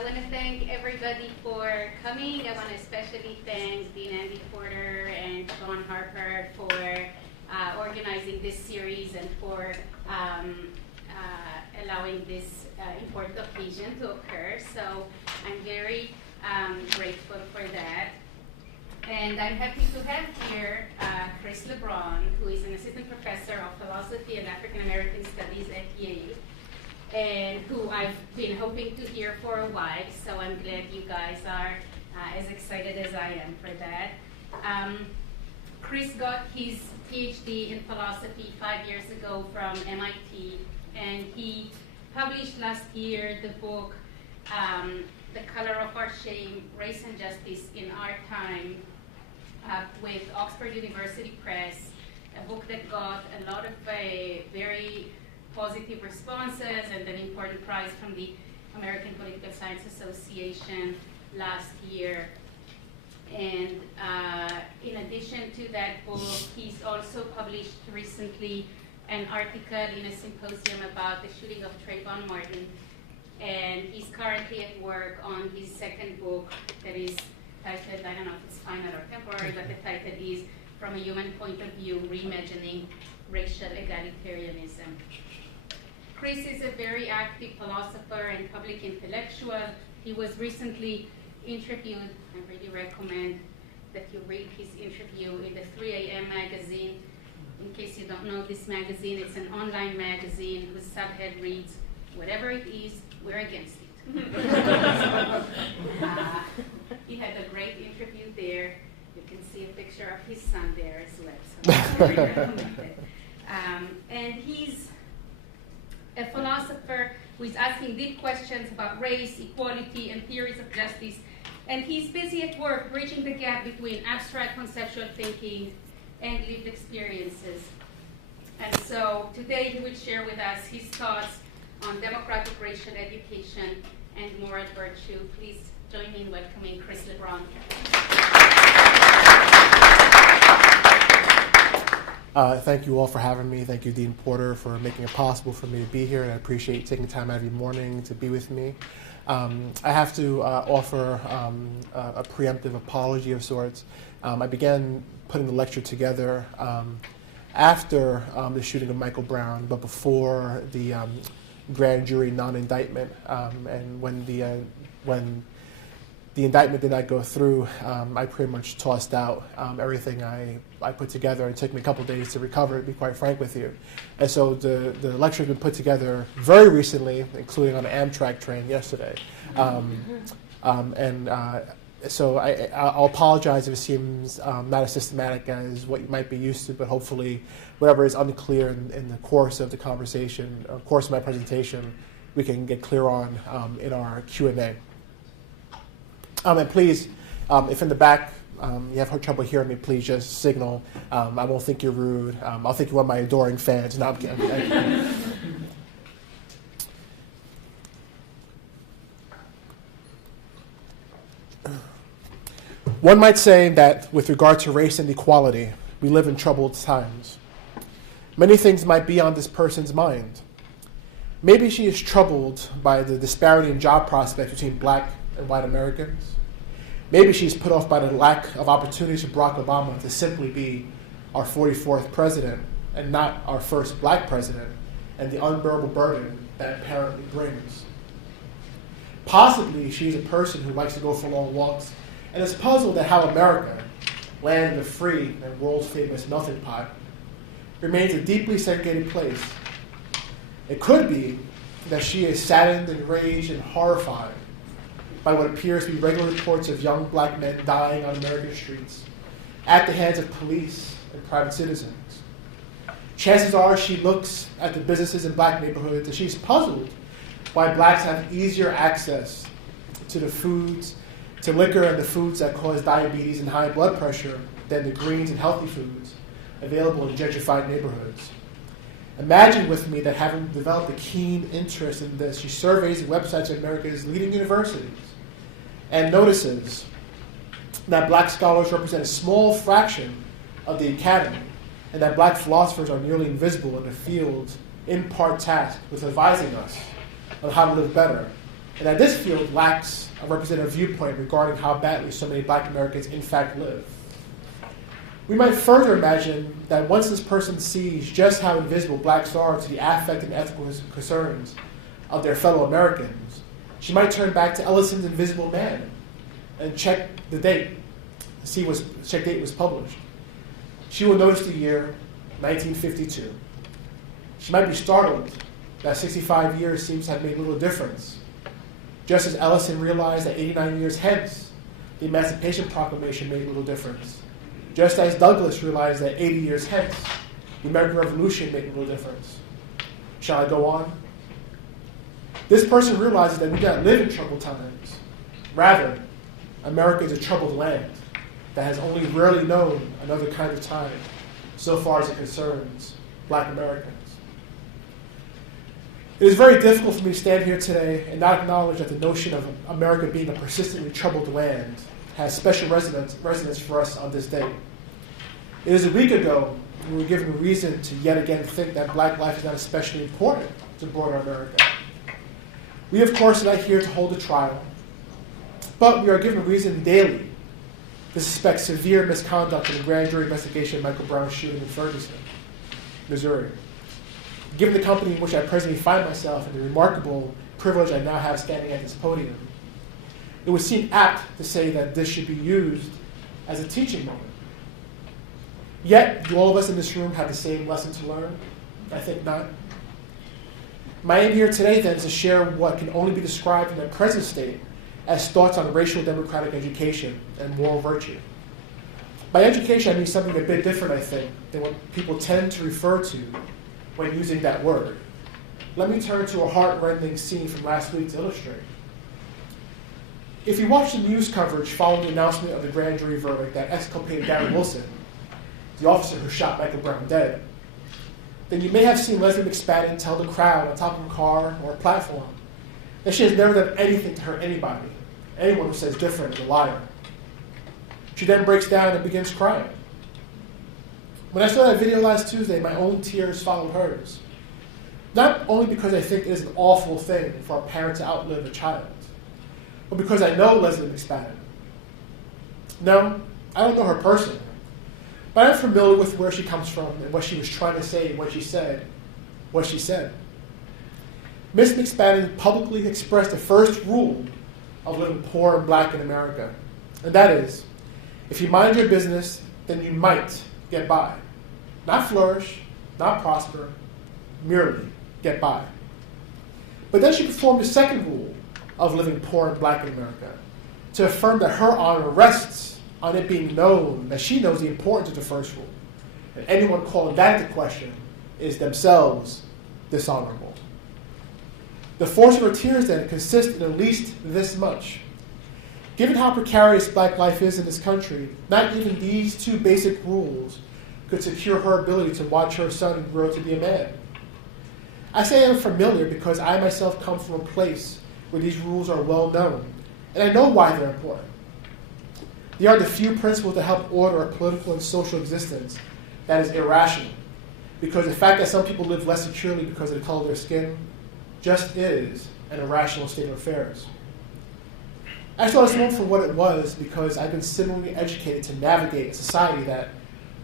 I want to thank everybody for coming. I want to especially thank Dean Andy Porter and Shaun Harper for organizing this series and for allowing this important occasion to occur. So I'm very grateful for that. And I'm happy to have here Chris Lebron, who is an assistant professor of philosophy and African American studies at Yale, and who I've been hoping to hear for a while, so I'm glad you guys are as excited as I am for that. Chris got his PhD in philosophy 5 years ago from MIT, and he published last year the book, The Color of Our Shame, Race and Justice in Our Time, with Oxford University Press, a book that got a lot of very positive responses and an important prize from the American Political Science Association last year. And in addition to that book, he's also published recently an article in a symposium about the shooting of Trayvon Martin. And he's currently at work on his second book that is titled, I don't know if it's final or temporary, but the title is From a Human Point of View, Reimagining Racial Egalitarianism. Chris is a very active philosopher and public intellectual. He was recently interviewed. I really recommend that you read his interview in the 3 a.m. magazine. In case you don't know this magazine, it's an online magazine whose subhead reads, "Whatever it is, we're against it." He had a great interview there. You can see a picture of his son there as well. So I very recommend it. And he's a philosopher who is asking deep questions about race, equality, and theories of justice. And he's busy at work bridging the gap between abstract conceptual thinking and lived experiences. And so today he will share with us his thoughts on democratic racial education and moral virtue. Please join me in welcoming Chris Lebron. Thank you all for having me. Thank you, Dean Porter, for making it possible for me to be here, and I appreciate taking time out of your morning to be with me. I have to offer a preemptive apology of sorts. I began putting the lecture together after the shooting of Michael Brown, but before the grand jury non-indictment, and when the indictment did not go through, I pretty much tossed out everything I put together. It took me a couple days to recover, to be quite frank with you. And so the lecture has been put together very recently, including on an Amtrak train yesterday. So I'll apologize if it seems not as systematic as what you might be used to, but hopefully whatever is unclear in the course of the conversation, or course of my presentation, we can get clear on in our Q&A. And please, if in the back you have trouble hearing me, please just signal. I won't think you're rude. I'll think you're one of my adoring fans. No, I'm kidding. One might say that with regard to race and equality, we live in troubled times. Many things might be on this person's mind. Maybe she is troubled by the disparity in job prospects between black and white Americans. Maybe she's put off by the lack of opportunities for Barack Obama to simply be our 44th president and not our first black president, and the unbearable burden that apparently brings. Possibly she's a person who likes to go for long walks and is puzzled at how America, land of the free and world-famous melting pot, remains a deeply segregated place. It could be that she is saddened, enraged, and horrified by what appears to be regular reports of young black men dying on American streets at the hands of police and private citizens. Chances are she looks at the businesses in black neighborhoods and she's puzzled why blacks have easier access to the foods, to liquor and the foods that cause diabetes and high blood pressure than the greens and healthy foods available in gentrified neighborhoods. Imagine with me that having developed a keen interest in this, she surveys the websites of America's leading universities and notices that black scholars represent a small fraction of the academy and that black philosophers are nearly invisible in the field in part tasked with advising us on how to live better. and that this field lacks a representative viewpoint regarding how badly so many Black Americans in fact live. We might further imagine that once this person sees just how invisible Blacks are to the affect and ethical concerns of their fellow Americans, she might turn back to Ellison's Invisible Man and check the date, check date was published. She will notice the year 1952. She might be startled that 65 years seems to have made little difference, just as Ellison realized that 89 years hence, the Emancipation Proclamation made little difference, just as Douglass realized that 80 years hence, the American Revolution made little difference. Shall I go on? This person realizes that we do not live in troubled times. Rather, America is a troubled land that has only rarely known another kind of time, so far as it concerns Black Americans. It is very difficult for me to stand here today and not acknowledge that the notion of America being a persistently troubled land has special resonance for us on this day. It is a week ago we were given a reason to yet again think that Black life is not especially important to broader America. We, of course, are not here to hold a trial, but we are given a reason daily to suspect severe misconduct in the grand jury investigation of Michael Brown's shooting in Ferguson, Missouri. Given the company in which I presently find myself and the remarkable privilege I now have standing at this podium, it would seem apt to say that this should be used as a teaching moment. Yet, do all of us in this room have the same lesson to learn? I think not. My aim here today, then, is to share what can only be described in their present state as thoughts on racial democratic education and moral virtue. By education, I mean something a bit different, I think, than what people tend to refer to when using that word. Let me turn to a heart-rending scene from last week to illustrate. If you watch the news coverage following the announcement of the grand jury verdict that exculpated Gary Wilson, the officer who shot Michael Brown dead, then you may have seen Leslie McSpadden tell the crowd on top of a car or a platform that she has never done anything to hurt anybody. Anyone who says different is a liar. She then breaks down and begins crying. When I saw that video last Tuesday, my own tears followed hers. Not only because I think it is an awful thing for a parent to outlive a child, but because I know Leslie McSpadden. No, I don't know her personally, but I'm familiar with where she comes from and what she was trying to say when she said what she said. Miss McSpadden publicly expressed the first rule of living poor and Black in America, and that is, if you mind your business, then you might get by. Not flourish, not prosper, merely get by. But then she performed the second rule of living poor and Black in America, to affirm that her honor rests on it being known that she knows the importance of the first rule, and anyone calling that into question is themselves dishonorable. The force of her tears then consists in at least this much. Given how precarious Black life is in this country, not even these two basic rules could secure her ability to watch her son grow to be a man. I say I'm familiar because I myself come from a place where these rules are well known, and I know why they're important. They are the few principles that help order a political and social existence that is irrational, because the fact that some people live less securely because of the color of their skin just is an irrational state of affairs. I saw this moment for what it was because I've been similarly educated to navigate a society that,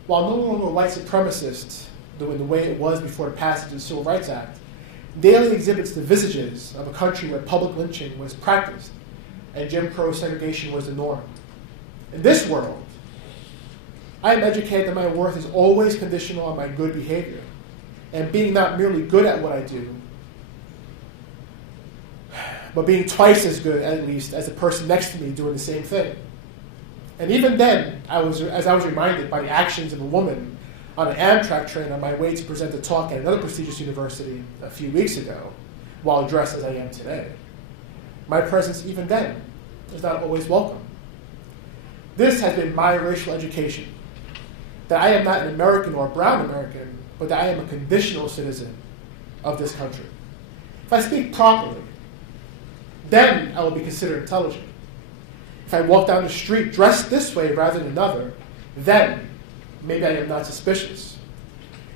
while no longer white supremacist in the way it was before the passage of the Civil Rights Act, daily exhibits the visages of a country where public lynching was practiced and Jim Crow segregation was the norm. In this world, I am educated that my worth is always conditional on my good behavior, and being not merely good at what I do, but being twice as good, at least, as the person next to me doing the same thing. And even then, as I was reminded by the actions of a woman on an Amtrak train on my way to present a talk at another prestigious university a few weeks ago, while dressed as I am today, my presence even then is not always welcome. This has been my racial education, that I am not an American or a brown American, but that I am a conditional citizen of this country. If I speak properly, then I will be considered intelligent. If I walk down the street dressed this way rather than another, then maybe I am not suspicious.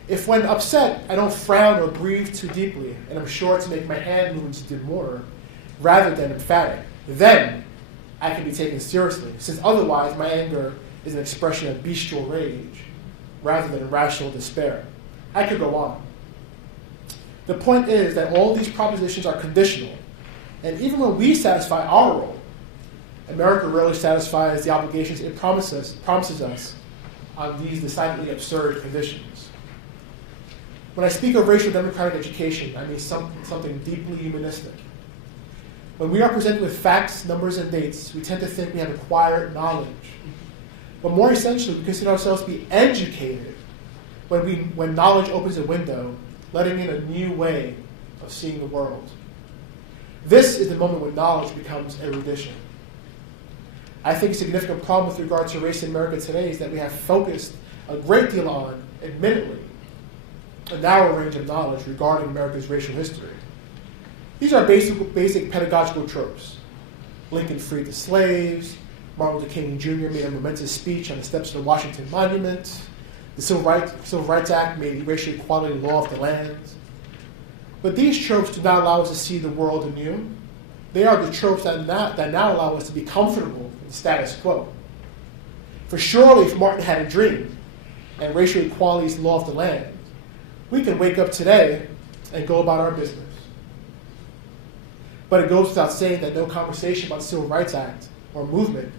If when upset I don't frown or breathe too deeply, and I'm sure to make my hand movements demure, rather than emphatic, then I can be taken seriously, since otherwise my anger is an expression of bestial rage rather than irrational despair. I could go on. The point is that all these propositions are conditional, and even when we satisfy our role, America rarely satisfies the obligations it promises us on these decidedly absurd conditions. When I speak of racial democratic education, I mean something deeply humanistic. When we are presented with facts, numbers, and dates, we tend to think we have acquired knowledge. But more essentially, we consider ourselves to be educated when knowledge opens a window, letting in a new way of seeing the world. This is the moment when knowledge becomes erudition. I think a significant problem with regard to race in America today is that we have focused a great deal on, admittedly, a narrow range of knowledge regarding America's racial history. These are basic pedagogical tropes. Lincoln freed the slaves, Martin Luther King Jr. made a momentous speech on the steps of the Washington Monument, the Civil Rights Act made racial equality law of the land. But these tropes do not allow us to see the world anew. They are the tropes that now allow us to be comfortable with the status quo. For surely if Martin had a dream and racial equality is the law of the land, we can wake up today and go about our business. But it goes without saying that no conversation about the Civil Rights Act or movement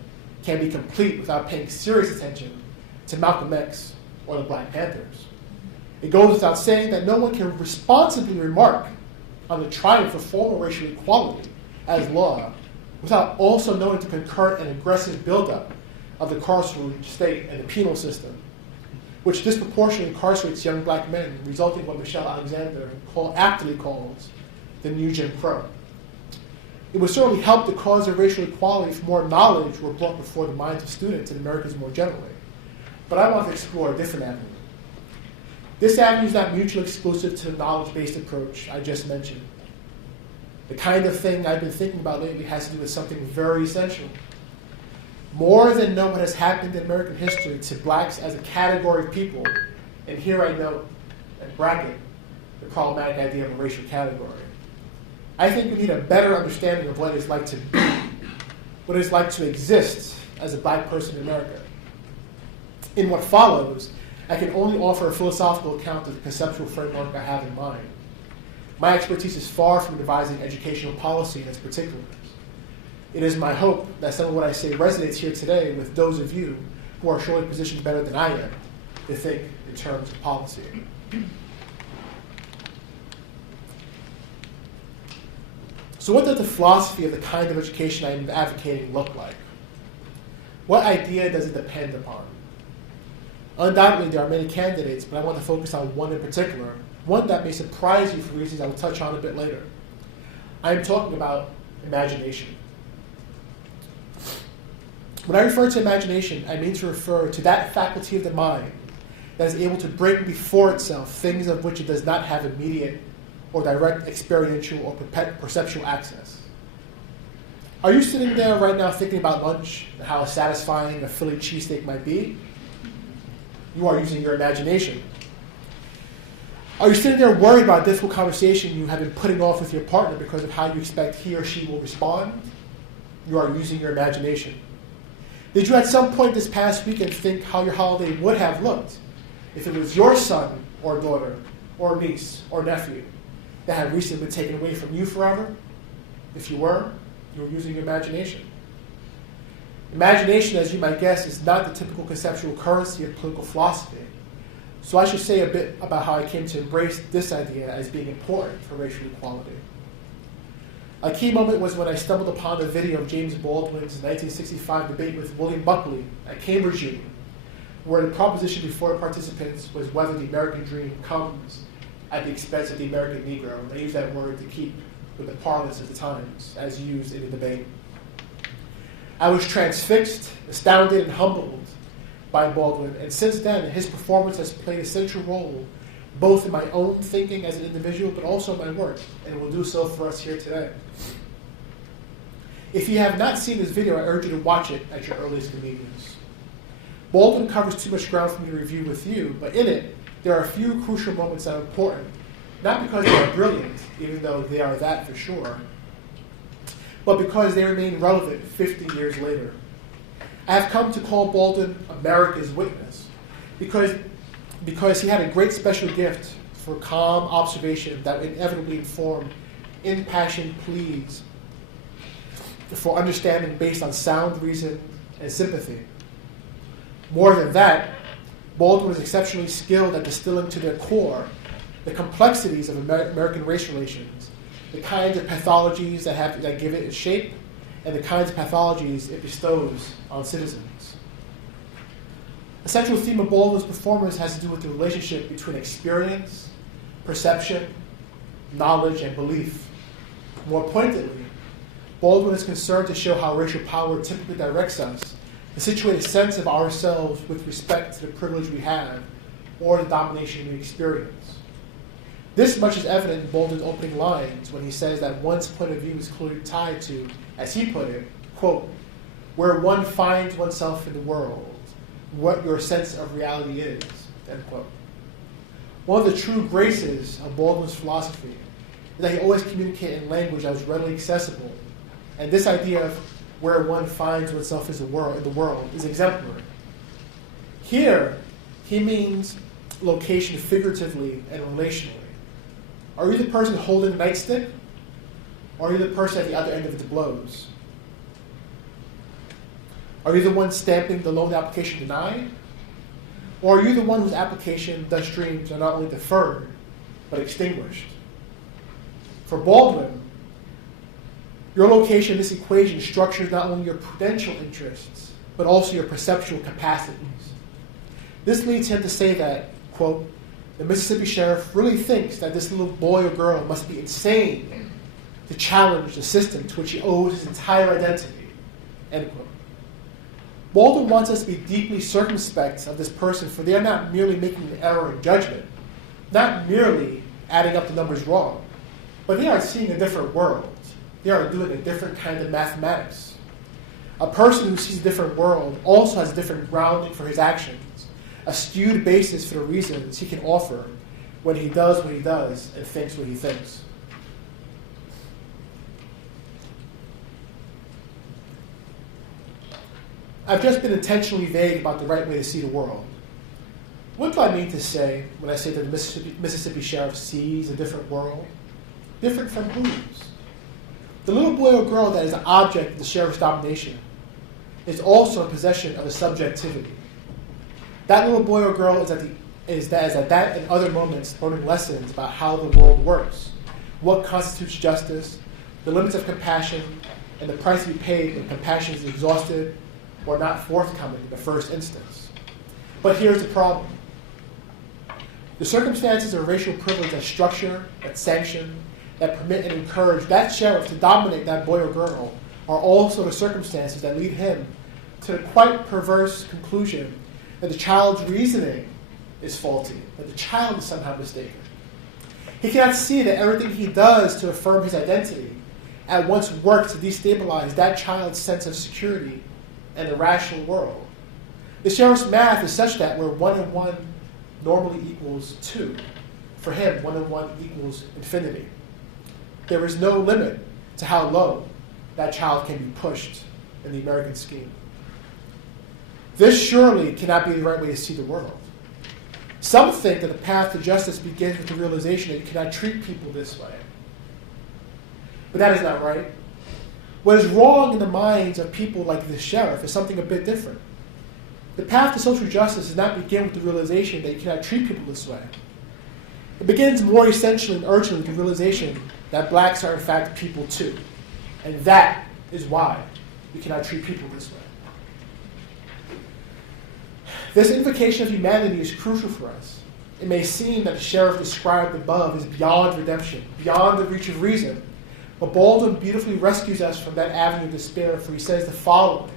can be complete without paying serious attention to Malcolm X or the Black Panthers. It goes without saying that no one can responsibly remark on the triumph of formal racial equality as law without also noting the concurrent and aggressive buildup of the carceral state and the penal system, which disproportionately incarcerates young black men, resulting in what Michelle Alexander aptly calls the new Jim Crow. It would certainly help the cause of racial equality if more knowledge were brought before the minds of students and Americans more generally. But I want to explore a different avenue. This avenue is not mutually exclusive to the knowledge-based approach I just mentioned. The kind of thing I've been thinking about lately has to do with something very essential. More than know what has happened in American history to blacks as a category of people, and here I note and bracket the problematic idea of a racial category. I think we need a better understanding of what it's like to be, what it's like to exist as a black person in America. In what follows, I can only offer a philosophical account of the conceptual framework I have in mind. My expertise is far from devising educational policy in its particulars. It is my hope that some of what I say resonates here today with those of you who are surely positioned better than I am to think in terms of policy. So what does the philosophy of the kind of education I am advocating look like? What idea does it depend upon? Undoubtedly, there are many candidates, but I want to focus on one in particular, one that may surprise you for reasons I will touch on a bit later. I am talking about imagination. When I refer to imagination, I mean to refer to that faculty of the mind that is able to bring before itself things of which it does not have immediate or direct experiential or perceptual access. Are you sitting there right now thinking about lunch and how satisfying a Philly cheesesteak might be? You are using your imagination. Are you sitting there worried about a difficult conversation you have been putting off with your partner because of how you expect he or she will respond? You are using your imagination. Did you at some point this past weekend think how your holiday would have looked if it was your son or daughter or niece or nephew that had recently been taken away from you forever? If you were using your imagination. Imagination, as you might guess, is not the typical conceptual currency of political philosophy. So I should say a bit about how I came to embrace this idea as being important for racial equality. A key moment was when I stumbled upon a video of James Baldwin's 1965 debate with William Buckley at Cambridge Union, where the proposition before the participants was whether the American dream comes at the expense of the American Negro. And I use that word to keep with the parlance of the times, as used in the debate. I was transfixed, astounded, and humbled by Baldwin, and since then, his performance has played a central role both in my own thinking as an individual, but also in my work, and will do so for us here today. If you have not seen this video, I urge you to watch it at your earliest convenience. Baldwin covers too much ground for me to review with you, but in it, there are a few crucial moments that are important, not because they are brilliant, even though they are that for sure, but because they remain relevant 50 years later. I have come to call Baldwin America's witness because he had a great special gift for calm observation that would inevitably inform impassioned pleas for understanding based on sound reason and sympathy. More than that, Baldwin was exceptionally skilled at distilling to their core the complexities of American race relations, the kinds of pathologies that give it its shape, and the kinds of pathologies it bestows on citizens. A central theme of Baldwin's performance has to do with the relationship between experience, perception, knowledge, and belief. More pointedly, Baldwin is concerned to show how racial power typically directs us to situate a sense of ourselves with respect to the privilege we have or the domination we experience. This much is evident in Baldwin's opening lines when he says that one's point of view is clearly tied to, as he put it, quote, where one finds oneself in the world, what your sense of reality is, end quote. One of the true graces of Baldwin's philosophy is that he always communicated in language that was readily accessible, and this idea of where one finds oneself in the world is exemplary. Here, he means location figuratively and relationally. Are you the person holding the nightstick, or are you the person at the other end of the blows? Are you the one stamping the loan application denied? Or are you the one whose application thus dreams are not only deferred, but extinguished? For Baldwin, your location in this equation structures not only your prudential interests, but also your perceptual capacities. This leads him to say that, quote, the Mississippi sheriff really thinks that this little boy or girl must be insane to challenge the system to which he owes his entire identity, end quote. Baldwin wants us to be deeply circumspect of this person, for they are not merely making an error in judgment, not merely adding up the numbers wrong, but they are seeing a different world. They are doing a different kind of mathematics. A person who sees a different world also has a different grounding for his actions, a skewed basis for the reasons he can offer when he does what he does and thinks what he thinks. I've just been intentionally vague about the right way to see the world. What do I mean to say when I say that the Mississippi sheriff sees a different world? Different from whose? The little boy or girl that is the object of the sheriff's domination is also in possession of a subjectivity. That little boy or girl is at that and other moments learning lessons about how the world works, what constitutes justice, the limits of compassion, and the price to be paid when compassion is exhausted or not forthcoming in the first instance. But here's the problem. The circumstances of racial privilege that structure, that sanction, that permit and encourage that sheriff to dominate that boy or girl are also the circumstances that lead him to the quite perverse conclusion that the child's reasoning is faulty, that the child is somehow mistaken. He cannot see that everything he does to affirm his identity at once works to destabilize that child's sense of security and the rational world. The sheriff's math is such that where 1 and 1 normally equals 2, for him 1 and 1 equals infinity. There is no limit to how low that child can be pushed in the American scheme. This surely cannot be the right way to see the world. Some think that the path to justice begins with the realization that you cannot treat people this way. But that is not right. What is wrong in the minds of people like the sheriff is something a bit different. The path to social justice does not begin with the realization that you cannot treat people this way. It begins more essentially and urgently with the realization that blacks are in fact people too. And that is why we cannot treat people this way. This invocation of humanity is crucial for us. It may seem that the sheriff described above is beyond redemption, beyond the reach of reason, but Baldwin beautifully rescues us from that avenue of despair, for he says the following.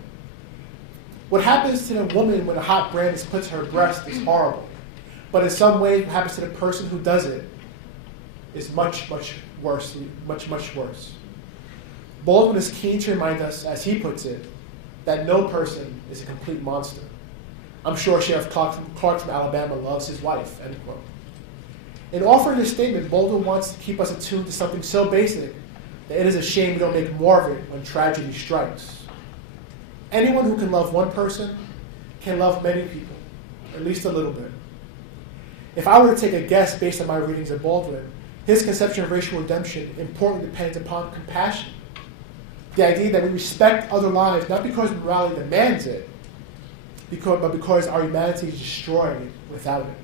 What happens to the woman when a hot brand is put to her breast is horrible, but in some way what happens to the person who does it is much, much worse, much, much worse. Baldwin is keen to remind us, as he puts it, that no person is a complete monster. I'm sure Sheriff Clark from Alabama loves his wife, end quote. In offering this statement, Baldwin wants to keep us attuned to something so basic, that it is a shame we don't make more of it when tragedy strikes. Anyone who can love one person can love many people, at least a little bit. If I were to take a guess based on my readings of Baldwin, his conception of racial redemption importantly depends upon compassion. The idea that we respect other lives not because morality demands it, but because our humanity is destroyed without it.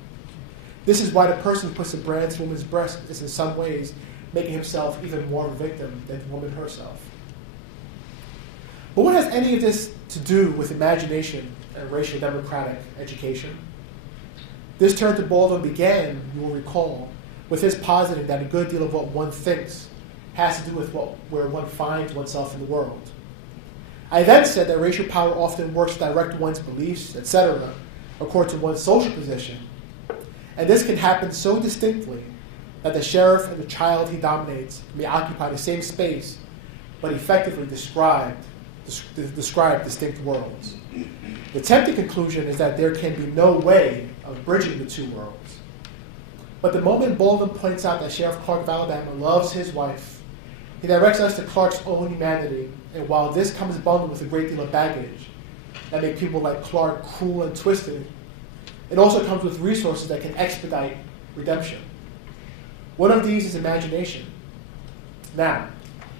This is why the person who puts a brand to a woman's breast is in some ways making himself even more of a victim than the woman herself. But what has any of this to do with imagination and racial democratic education? This turn to Baldwin began, you will recall, with his positing that a good deal of what one thinks has to do with where one finds oneself in the world. I then said that racial power often works to direct one's beliefs, etc., according to one's social position, and this can happen so distinctly that the sheriff and the child he dominates may occupy the same space, but effectively describe distinct worlds. The tempting conclusion is that there can be no way of bridging the two worlds. But the moment Baldwin points out that Sheriff Clark of Alabama loves his wife, he directs us to Clark's own humanity, and while this comes bundled with a great deal of baggage that make people like Clark cruel and twisted, it also comes with resources that can expedite redemption. One of these is imagination. Now,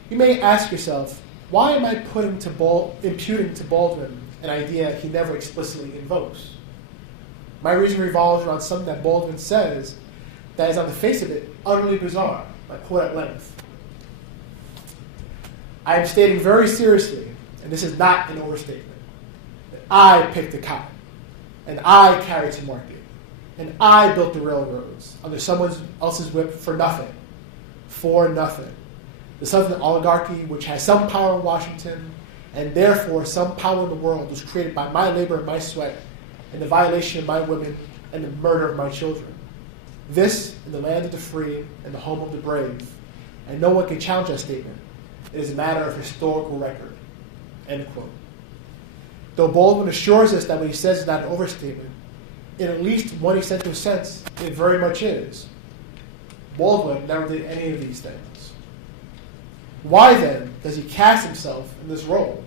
you may ask yourself, why am I imputing to Baldwin an idea he never explicitly invokes? My reason revolves around something that Baldwin says that is on the face of it utterly bizarre. I quote at length. I am stating very seriously, and this is not an overstatement, that I picked the cotton, and I carried to market, and I built the railroads under someone else's whip for nothing. For nothing. The Southern oligarchy, which has some power in Washington, and therefore some power in the world, was created by my labor and my sweat, and the violation of my women, and the murder of my children. This, in the land of the free and the home of the brave, and no one can challenge that statement. It is a matter of historical record. End quote. Though Baldwin assures us that what he says is not an overstatement, in at least one essential sense, it very much is. Baldwin never did any of these things. Why then does he cast himself in this role?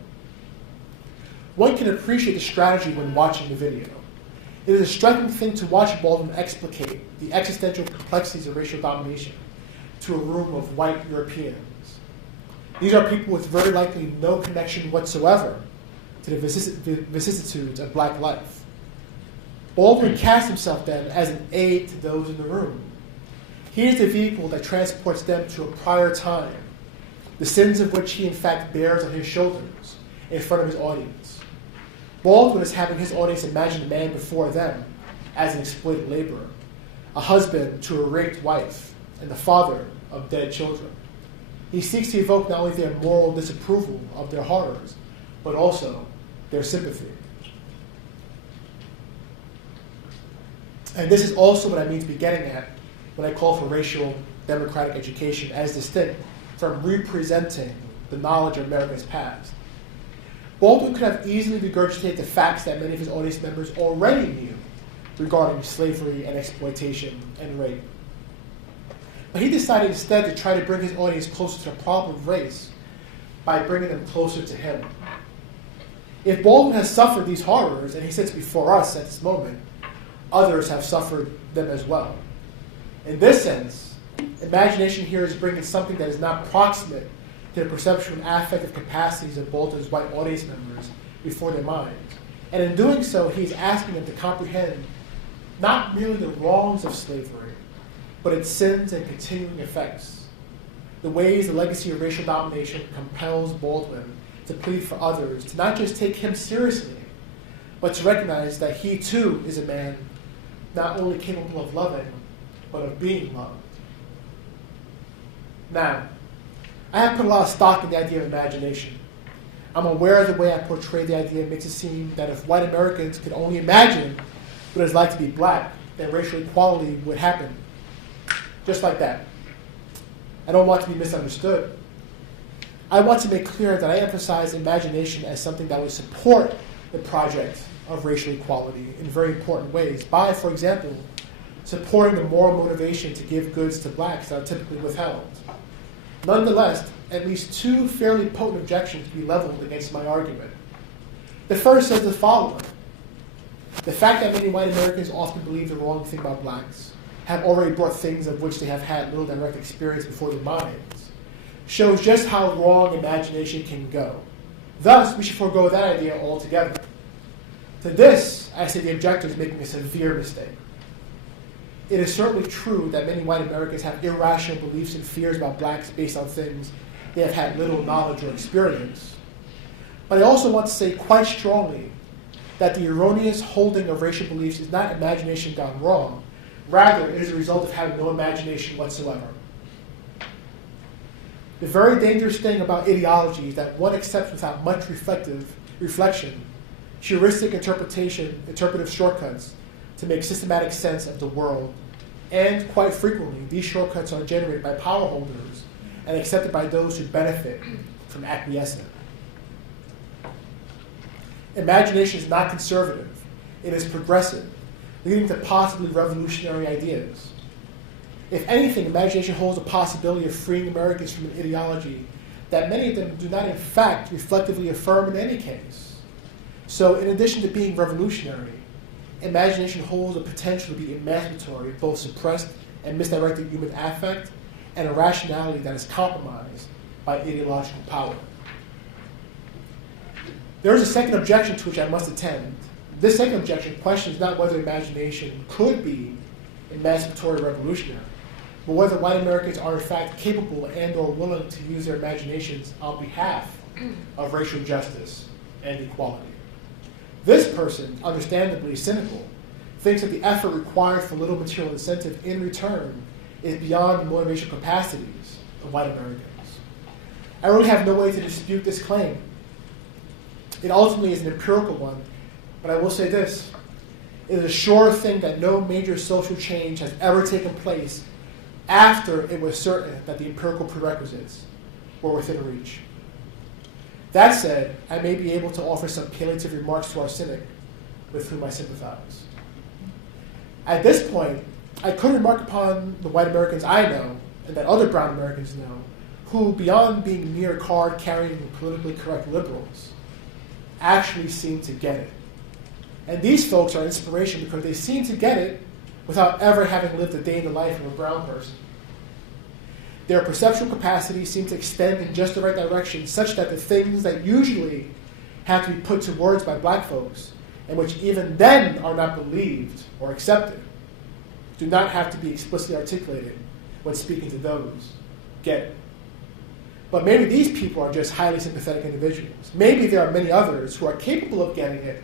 One can appreciate the strategy when watching the video. It is a striking thing to watch Baldwin explicate the existential complexities of racial domination to a room of white Europeans. These are people with very likely no connection whatsoever to the vicissitudes of black life. Baldwin casts himself then as an aid to those in the room. He is the vehicle that transports them to a prior time, the sins of which he in fact bears on his shoulders in front of his audience. Baldwin is having his audience imagine the man before them as an exploited laborer, a husband to a raped wife, and the father of dead children. He seeks to evoke not only their moral disapproval of their horrors, but also their sympathy. And this is also what I mean to be getting at when I call for racial democratic education as distinct from representing the knowledge of America's past. Baldwin could have easily regurgitated the facts that many of his audience members already knew regarding slavery and exploitation and rape. But he decided instead to try to bring his audience closer to the problem of race by bringing them closer to him. If Baldwin has suffered these horrors, and he sits before us at this moment, others have suffered them as well. In this sense, imagination here is bringing something that is not proximate to the perceptual and affective capacities of Baldwin's white audience members before their minds. And in doing so, he's asking them to comprehend not merely the wrongs of slavery, but its sins and continuing effects. The ways the legacy of racial domination compels Baldwin to plead for others to not just take him seriously, but to recognize that he too is a man not only capable of loving, but of being loved. Now, I have put a lot of stock in the idea of imagination. I'm aware of the way I portray the idea makes it seem that if white Americans could only imagine what it's like to be black, then racial equality would happen. Just like that. I don't want to be misunderstood. I want to make clear that I emphasize imagination as something that would support the project of racial equality in very important ways by, for example, supporting the moral motivation to give goods to blacks that are typically withheld. Nonetheless, at least two fairly potent objections to be leveled against my argument. The first says the following. The fact that many white Americans often believe the wrong thing about blacks, have already brought things of which they have had little direct experience before their minds, shows just how wrong imagination can go. Thus, we should forego that idea altogether. To this, I say the objector is making a severe mistake. It is certainly true that many white Americans have irrational beliefs and fears about blacks based on things they have had little knowledge or experience. But I also want to say quite strongly that the erroneous holding of racial beliefs is not imagination gone wrong. Rather, it is a result of having no imagination whatsoever. The very dangerous thing about ideology is that one accepts without much reflection, heuristic interpretive shortcuts to make systematic sense of the world. And quite frequently, these shortcuts are generated by power holders and accepted by those who benefit from acquiescence. Imagination is not conservative. It is progressive, leading to possibly revolutionary ideas. If anything, imagination holds the possibility of freeing Americans from an ideology that many of them do not in fact reflectively affirm in any case. So in addition to being revolutionary, imagination holds the potential to be emancipatory, both suppressed and misdirected human affect, and a rationality that is compromised by ideological power. There is a second objection to which I must attend. This second objection questions not whether imagination could be emancipatory or revolutionary, but whether white Americans are in fact capable and or willing to use their imaginations on behalf of racial justice and equality. This person, understandably cynical, thinks that the effort required for little material incentive in return is beyond the motivational capacities of white Americans. I really have no way to dispute this claim. It ultimately is an empirical one, but I will say this. It is a sure thing that no major social change has ever taken place after it was certain that the empirical prerequisites were within reach. That said, I may be able to offer some palliative remarks to our cynic with whom I sympathize. At this point, I could remark upon the white Americans I know, and that other brown Americans know, who, beyond being mere card-carrying and politically correct liberals, actually seem to get it. And these folks are inspiration because they seem to get it without ever having lived a day in the life of a brown person. Their perceptual capacity seems to extend in just the right direction, such that the things that usually have to be put to words by black folks, and which even then are not believed or accepted, do not have to be explicitly articulated when speaking to those. Get it. But maybe these people are just highly sympathetic individuals. Maybe there are many others who are capable of getting it,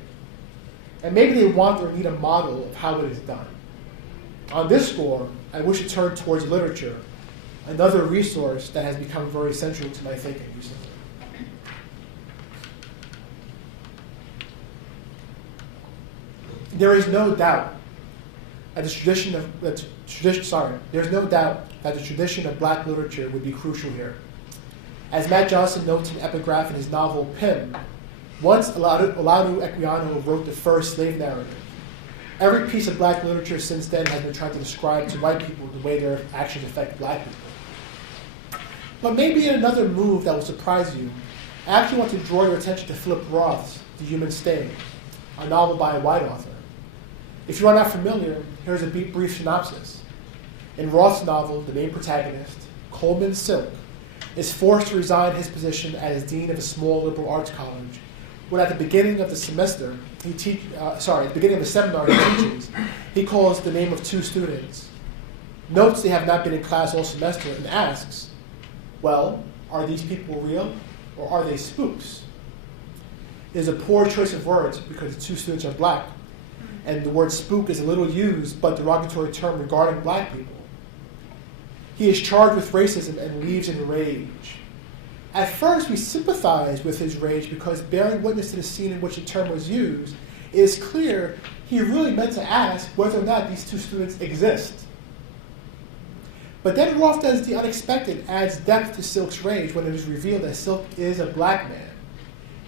and maybe they want or need a model of how it is done. On this score, I wish to turn towards literature, another resource that has become very central to my thinking recently. There is no doubt that the tradition of black literature would be crucial here. As Matt Johnson notes in an epigraph in his novel Pym, once Olaudah Equiano wrote the first slave narrative, every piece of black literature since then has been trying to describe to white people the way their actions affect black people. But maybe in another move that will surprise you, I actually want to draw your attention to Philip Roth's The Human Stain, a novel by a white author. If you are not familiar, here's a brief synopsis. In Roth's novel, the main protagonist, Coleman Silk, is forced to resign his position as dean of a small liberal arts college, when at the beginning of the semester, at the beginning of the seminar he teaches, he calls the name of two students, notes they have not been in class all semester, and asks, well, are these people real, or are they spooks? It is a poor choice of words because the two students are black, and the word spook is a little used but derogatory term regarding black people. He is charged with racism and leaves in rage. At first, we sympathize with his rage because bearing witness to the scene in which the term was used, it is clear he really meant to ask whether or not these two students exist. But then Roth does the unexpected, adds depth to Silk's rage when it is revealed that Silk is a black man.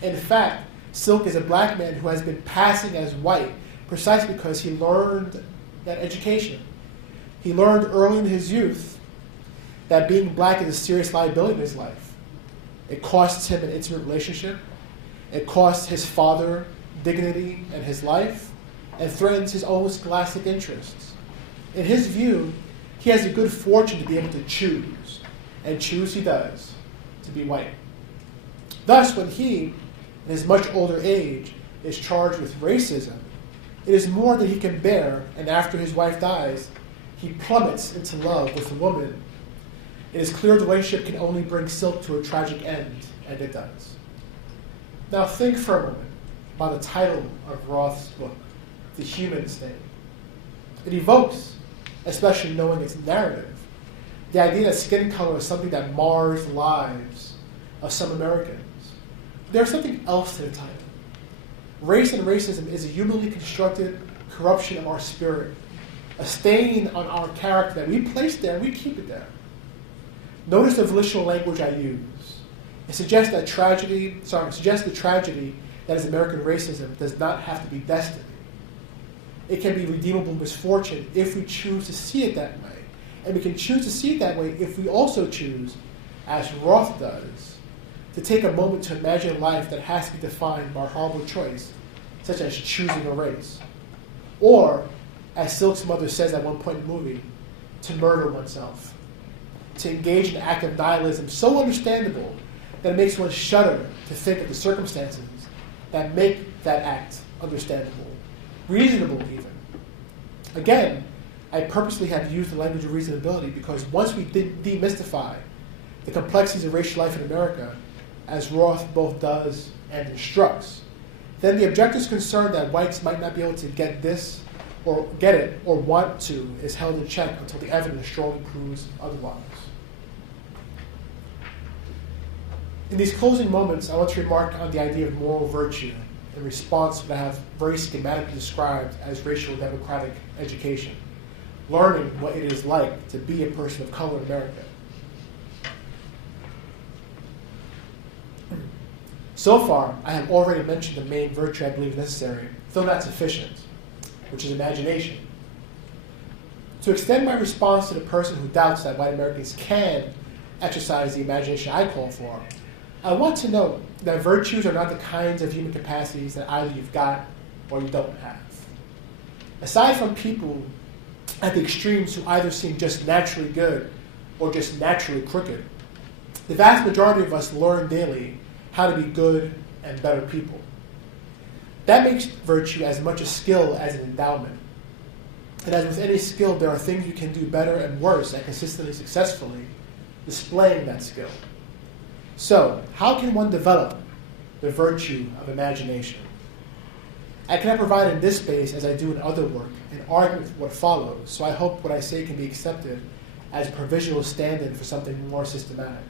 In fact, Silk is a black man who has been passing as white precisely because he learned that education. He learned early in his youth that being black is a serious liability in his life, It costs him an intimate relationship. It costs his father dignity and his life, and threatens his own scholastic interests. In his view, he has the good fortune to be able to choose, and choose he does, to be white. Thus, when he, in his much older age, is charged with racism, it is more than he can bear, and after his wife dies, he plummets into love with a woman. It is clear the relationship can only bring Silk to a tragic end, and it does. Now think for a moment about the title of Roth's book, The Human Stain. It evokes, especially knowing its narrative, the idea that skin color is something that mars the lives of some Americans. There's something else to the title. Race and racism is a humanly constructed corruption of our spirit, a stain on our character that we place there and we keep it there. Notice the volitional language I use. It suggests the tragedy that is American racism does not have to be destiny. It can be redeemable misfortune if we choose to see it that way. And we can choose to see it that way if we also choose, as Roth does, to take a moment to imagine a life that has to be defined by a horrible choice, such as choosing a race. Or, as Silk's mother says at one point in the movie, to murder oneself. To engage in an act of nihilism so understandable that it makes one shudder to think of the circumstances that make that act understandable, reasonable even. Again, I purposely have used the language of reasonability because once we demystify the complexities of racial life in America, as Roth both does and instructs, then the objector's concern that whites might not be able to get this or get it or want to is held in check until the evidence strongly proves otherwise. In these closing moments, I want to remark on the idea of moral virtue in response to what I have very schematically described as racial democratic education, learning what it is like to be a person of color in America. So far, I have already mentioned the main virtue I believe necessary, though not sufficient, which is imagination. To extend my response to the person who doubts that white Americans can exercise the imagination I call for, I want to note that virtues are not the kinds of human capacities that either you've got or you don't have. Aside from people at the extremes who either seem just naturally good or just naturally crooked, the vast majority of us learn daily how to be good and better people. That makes virtue as much a skill as an endowment. And as with any skill, there are things you can do better and worse and consistently successfully displaying that skill. So, how can one develop the virtue of imagination? I cannot provide in this space, as I do in other work, an argument for what follows, so I hope what I say can be accepted as a provisional stand-in for something more systematic.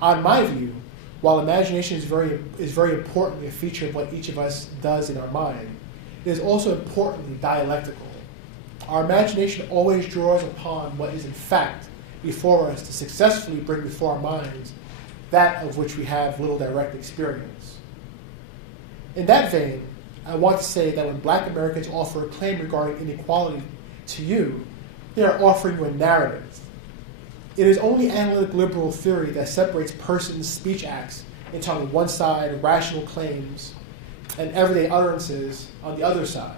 On my view, while imagination is very importantly a feature of what each of us does in our mind, it is also importantly dialectical. Our imagination always draws upon what is in fact before us to successfully bring before our minds that of which we have little direct experience. In that vein, I want to say that when Black Americans offer a claim regarding inequality to you, they are offering you a narrative. It is only analytic liberal theory that separates persons' speech acts into, on the one side, rational claims and everyday utterances on the other side.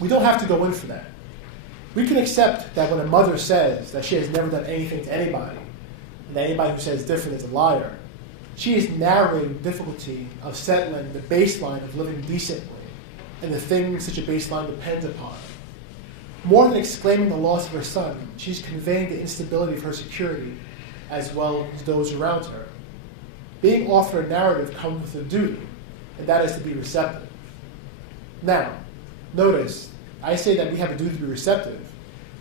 We don't have to go in for that. We can accept that when a mother says that she has never done anything to anybody, and that anybody who says different is a liar, she is narrating the difficulty of settling the baseline of living decently and the things such a baseline depends upon. More than exclaiming the loss of her son, she's conveying the instability of her security as well as those around her. Being offered a narrative comes with a duty, and that is to be receptive. Now, notice, I say that we have a duty to be receptive.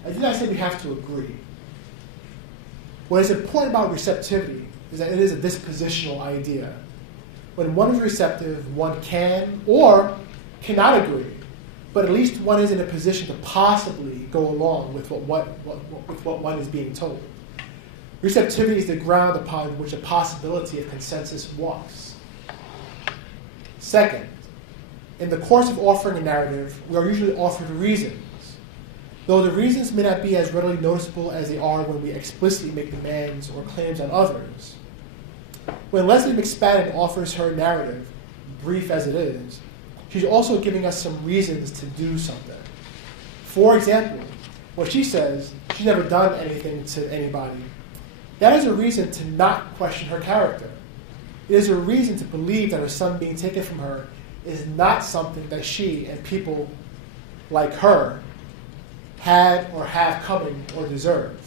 I do not say we have to agree. What is important about receptivity is that it is a dispositional idea. When one is receptive, one can or cannot agree, but at least one is in a position to possibly go along with what one is being told. Receptivity is the ground upon which a possibility of consensus walks. Second, in the course of offering a narrative, we are usually offered reasons. though the reasons may not be as readily noticeable as they are when we explicitly make demands or claims on others. When Leslie McSpadden offers her narrative, brief as it is, she's also giving us some reasons to do something. For example, when she says she's never done anything to anybody, that is a reason to not question her character. It is a reason to believe that her son being taken from her is not something that she and people like her had or have coming or deserve.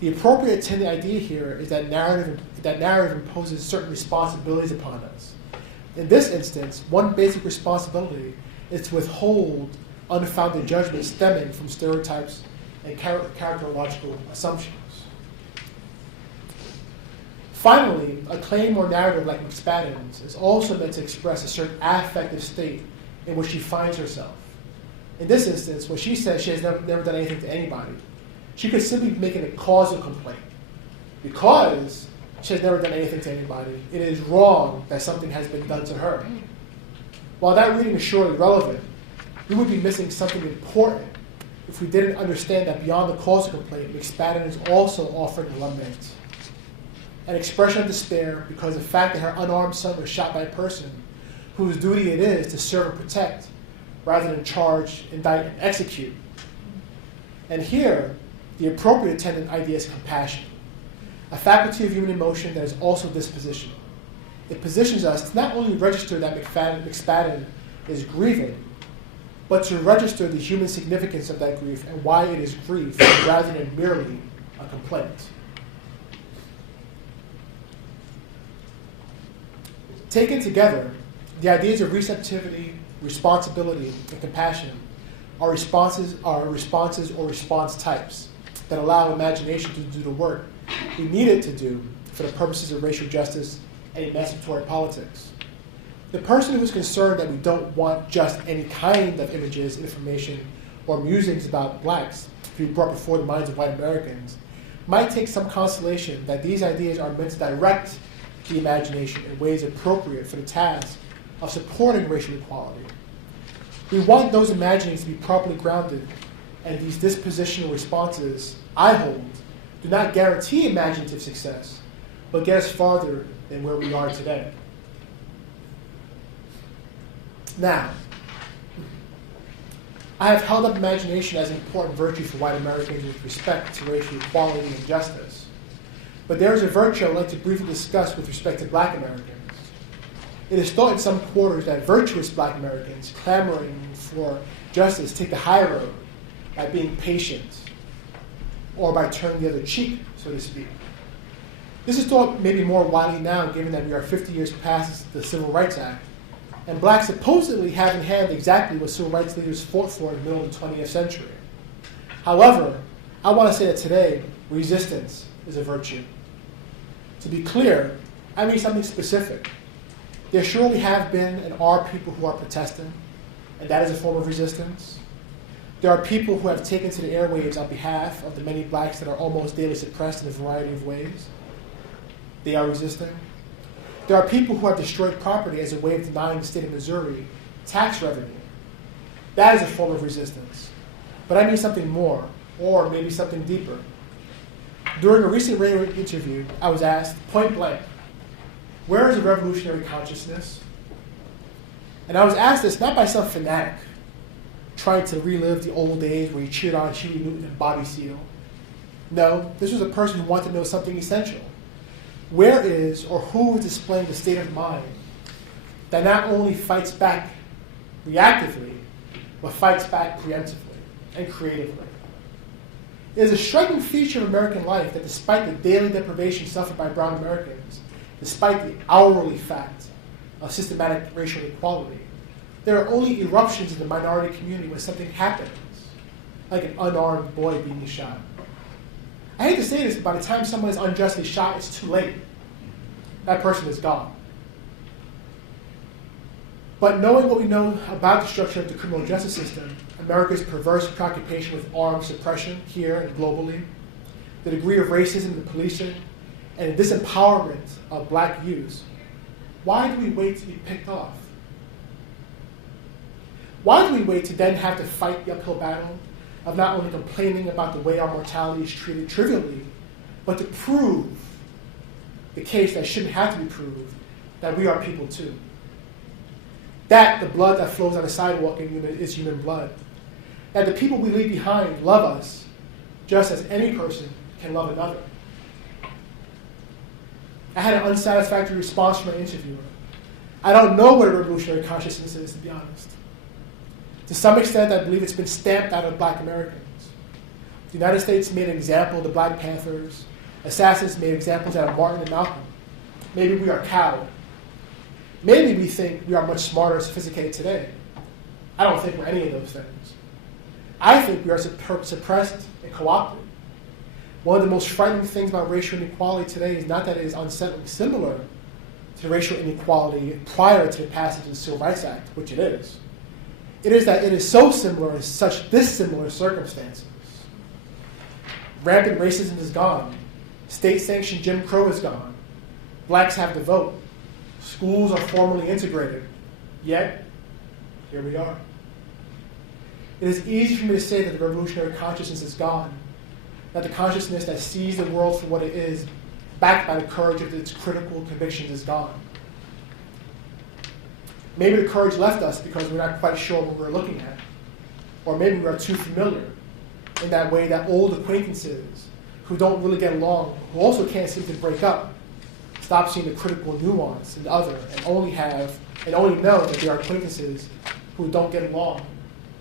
The appropriate attendant idea here is that narrative imposes certain responsibilities upon us. In this instance, one basic responsibility is to withhold unfounded judgments stemming from stereotypes and characterological assumptions. Finally, a claim or narrative like McSpadden's is also meant to express a certain affective state in which she finds herself. In this instance, when she says she has never done anything to anybody, she could simply be making a causal complaint. Because she has never done anything to anybody, it is wrong that something has been done to her. While that reading is surely relevant, we would be missing something important if we didn't understand that beyond the causal complaint, McSpadden is also offering a lament. An expression of despair because of the fact that her unarmed son was shot by a person whose duty it is to serve and protect, rather than charge, indict, and execute. And here, the appropriate attendant idea is compassion, a faculty of human emotion that is also dispositional. It positions us to not only register that McSpadden is grieving, but to register the human significance of that grief and why it is grief rather than merely a complaint. Taken together, the ideas of receptivity, responsibility, and compassion are responses or response types that allow imagination to do the work we need it to do for the purposes of racial justice and emancipatory politics. The person who is concerned that we don't want just any kind of images, information, or musings about blacks to be brought before the minds of white Americans might take some consolation that these ideas are meant to direct the imagination in ways appropriate for the task of supporting racial equality. We want those imaginings to be properly grounded, and these dispositional responses, I hold, do not guarantee imaginative success, but get us farther than where we are today. Now, I have held up imagination as an important virtue for white Americans with respect to racial equality and justice. But there is a virtue I'd like to briefly discuss with respect to black Americans. It is thought in some quarters that virtuous black Americans clamoring for justice take the high road by being patient or by turning the other cheek, so to speak. This is thought maybe more widely now given that we are 50 years past the Civil Rights Act, and blacks supposedly have in hand exactly what civil rights leaders fought for in the middle of the 20th century. However, I want to say that today, resistance is a virtue. To be clear, I mean something specific. There surely have been and are people who are protesting, and that is a form of resistance. There are people who have taken to the airwaves on behalf of the many blacks that are almost daily suppressed in a variety of ways. They are resisting. There are people who have destroyed property as a way of denying the state of Missouri tax revenue. That is a form of resistance. But I mean something more, or maybe something deeper. During a recent radio interview, I was asked, point blank, where is the revolutionary consciousness? And I was asked this not by some fanatic trying to relive the old days where he cheered on Huey Newton and Bobby Seale. No, this was a person who wanted to know something essential. Where is or who is displaying the state of mind that not only fights back reactively, but fights back preemptively and creatively? It is a striking feature of American life that despite the daily deprivation suffered by brown Americans, despite the hourly fact of systematic racial inequality, there are only eruptions in the minority community when something happens, like an unarmed boy being shot. I hate to say this, but by the time someone is unjustly shot, it's too late. That person is gone. But knowing what we know about the structure of the criminal justice system, America's perverse preoccupation with armed suppression here and globally, the degree of racism in the policing, and the disempowerment of black youth, why do we wait to be picked off? Why do we wait to then have to fight the uphill battle of not only complaining about the way our mortality is treated trivially, but to prove the case that shouldn't have to be proved, that we are people too. That the blood that flows on the sidewalk is human blood. That the people we leave behind love us just as any person can love another. I had an unsatisfactory response from my interviewer. I don't know what a revolutionary consciousness is, to be honest. To some extent, I believe it's been stamped out of black Americans. The United States made an example of the Black Panthers. Assassins made examples out of Martin and Malcolm. Maybe we are cowed. Maybe we think we are much smarter and sophisticated today. I don't think we're any of those things. I think we are suppressed and co-opted. One of the most frightening things about racial inequality today is not that it is unsettlingly similar to racial inequality prior to the passage of the Civil Rights Act, which it is. It is that it is so similar in such dissimilar circumstances. Rampant racism is gone. State-sanctioned Jim Crow is gone. Blacks have the vote. Schools are formally integrated. Yet, here we are. It is easy for me to say that the revolutionary consciousness is gone, that the consciousness that sees the world for what it is, backed by the courage of its critical convictions, is gone. Maybe the courage left us because we're not quite sure what we're looking at. Or maybe we are too familiar in that way that old acquaintances who don't really get along, who also can't seem to break up, stop seeing the critical nuance in the other and only know that they are acquaintances who don't get along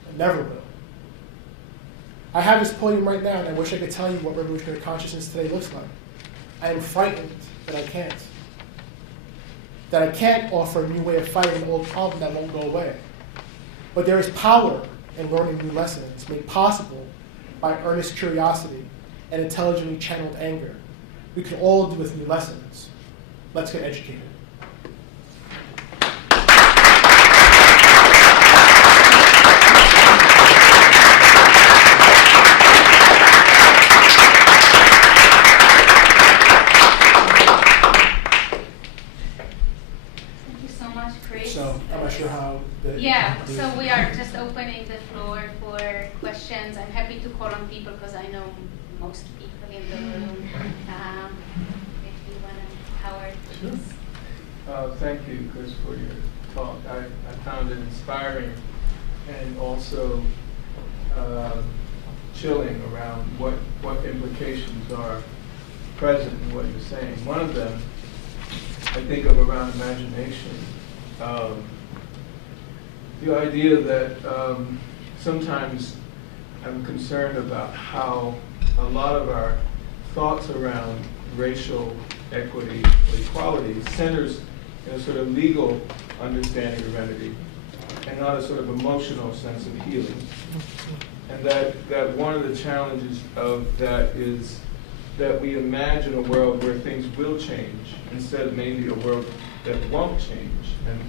and never will. I have this podium right now and I wish I could tell you what revolutionary consciousness today looks like. I am frightened that I can't. That I can't offer a new way of fighting an old problem that won't go away. But there is power in learning new lessons made possible by earnest curiosity and intelligently channeled anger. We can all do with new lessons. Let's get educated. So we are just opening the floor for questions. I'm happy to call on people because I know most people in the room. If you want to, Howard, please. Sure. Thank you, Chris, for your talk. I found it inspiring and also chilling around what implications are present in what you're saying. One of them, I think of around imagination. The idea that sometimes I'm concerned about how a lot of our thoughts around racial equity or equality centers in a sort of legal understanding of remedy and not a sort of emotional sense of healing. And that one of the challenges of that is that we imagine a world where things will change instead of maybe a world that won't change.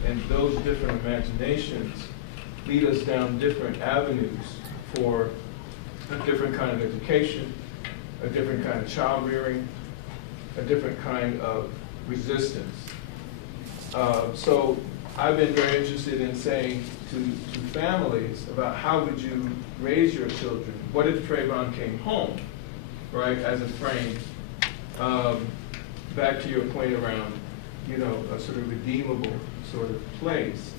And those different imaginations lead us down different avenues for a different kind of education, a different kind of child rearing, a different kind of resistance. So I've been very interested in saying to families about how would you raise your children? What if Trayvon came home, right, as a frame? Back to your point around, a sort of redeemable sort of place.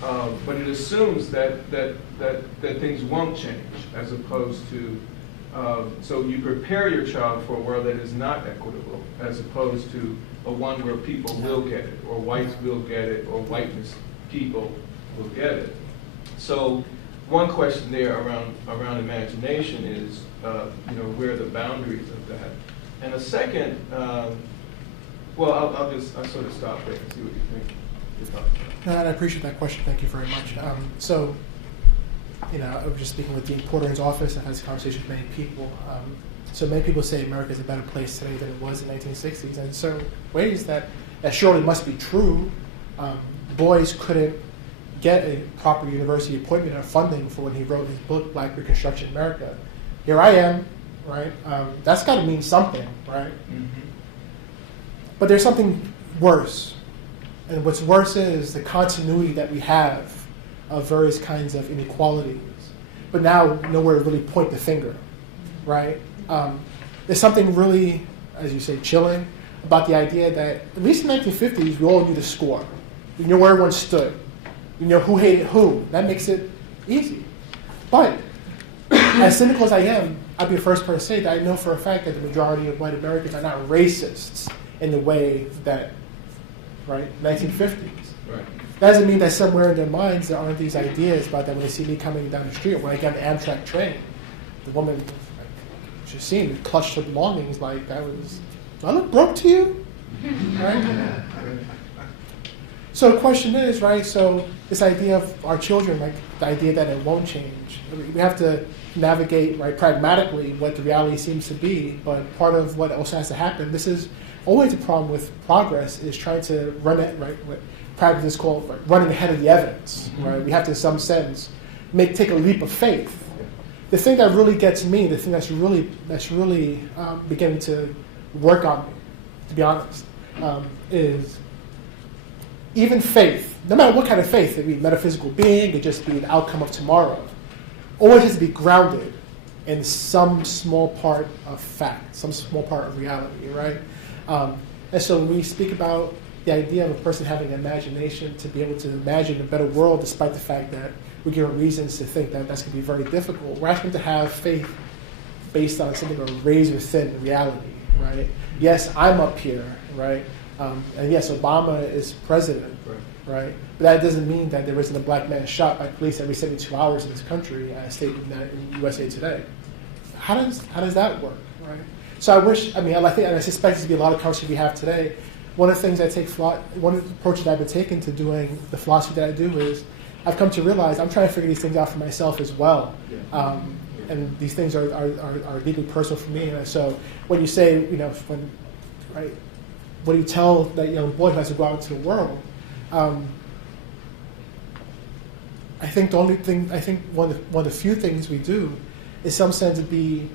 But it assumes that things won't change, as opposed to, so you prepare your child for a world that is not equitable, as opposed to a one where people will get it, or whites will get it, or whiteness people will get it. So one question there around imagination is, where are the boundaries of that? And a second, I'll sort of stop there and see what you think. No, I appreciate that question. Thank you very much. I was just speaking with Dean Porter in his office. I've had this conversation with many people. So many people say America is a better place today than it was in the 1960s. And in certain ways that surely must be true. Boys couldn't get a proper university appointment or funding for when he wrote his book, Black Reconstruction America. Here I am, right? That's got to mean something, right? Mm-hmm. But there's something worse. And what's worse is the continuity that we have of various kinds of inequalities. but now nowhere to really point the finger, right? There's something really, as you say, chilling about the idea that, at least in the 1950s, we all knew the score. We knew where everyone stood. We knew who hated who. That makes it easy. But as cynical as I am, I'd be the first person to say that I know for a fact that the majority of white Americans are not racists in the way that, right, 1950s. Right. That doesn't mean that somewhere in their minds there aren't these ideas about that when they see me coming down the street or when I get on the Amtrak train. The woman, like, she's seen me clutched her belongings like that was, do I look broke to you? Right? So the question is, right, so this idea of our children, like the idea that it won't change. We have to navigate, right, pragmatically what the reality seems to be, but part of what also has to happen, this is always a problem with progress, is trying to run it, right, what practice is called, right, running ahead of the evidence, right? We have to, in some sense, take a leap of faith. The thing that really gets me, the thing that's really beginning to work on me, to be honest, is even faith, no matter what kind of faith, it be metaphysical being, it just be the outcome of tomorrow, always has to be grounded in some small part of fact, some small part of reality, right? And so when we speak about the idea of a person having an imagination to be able to imagine a better world, despite the fact that we're given reasons to think that that's going to be very difficult, we're asking to have faith based on something of a razor-thin reality, right? Yes, I'm up here, right? And yes, Obama is president, right? But that doesn't mean that there isn't a black man shot by police every 72 hours in this country, as stated in USA Today. How does that work, right? So I wish, I think, and I suspect this to be a lot of conversations we have today. One of the things one of the approaches I've been taking to doing the philosophy that I do is I've come to realize I'm trying to figure these things out for myself as well. And these things are deeply personal for me. And so when you say, right, what do you tell that young boy who has to go out into the world? I think one of the few things we do is some sense to be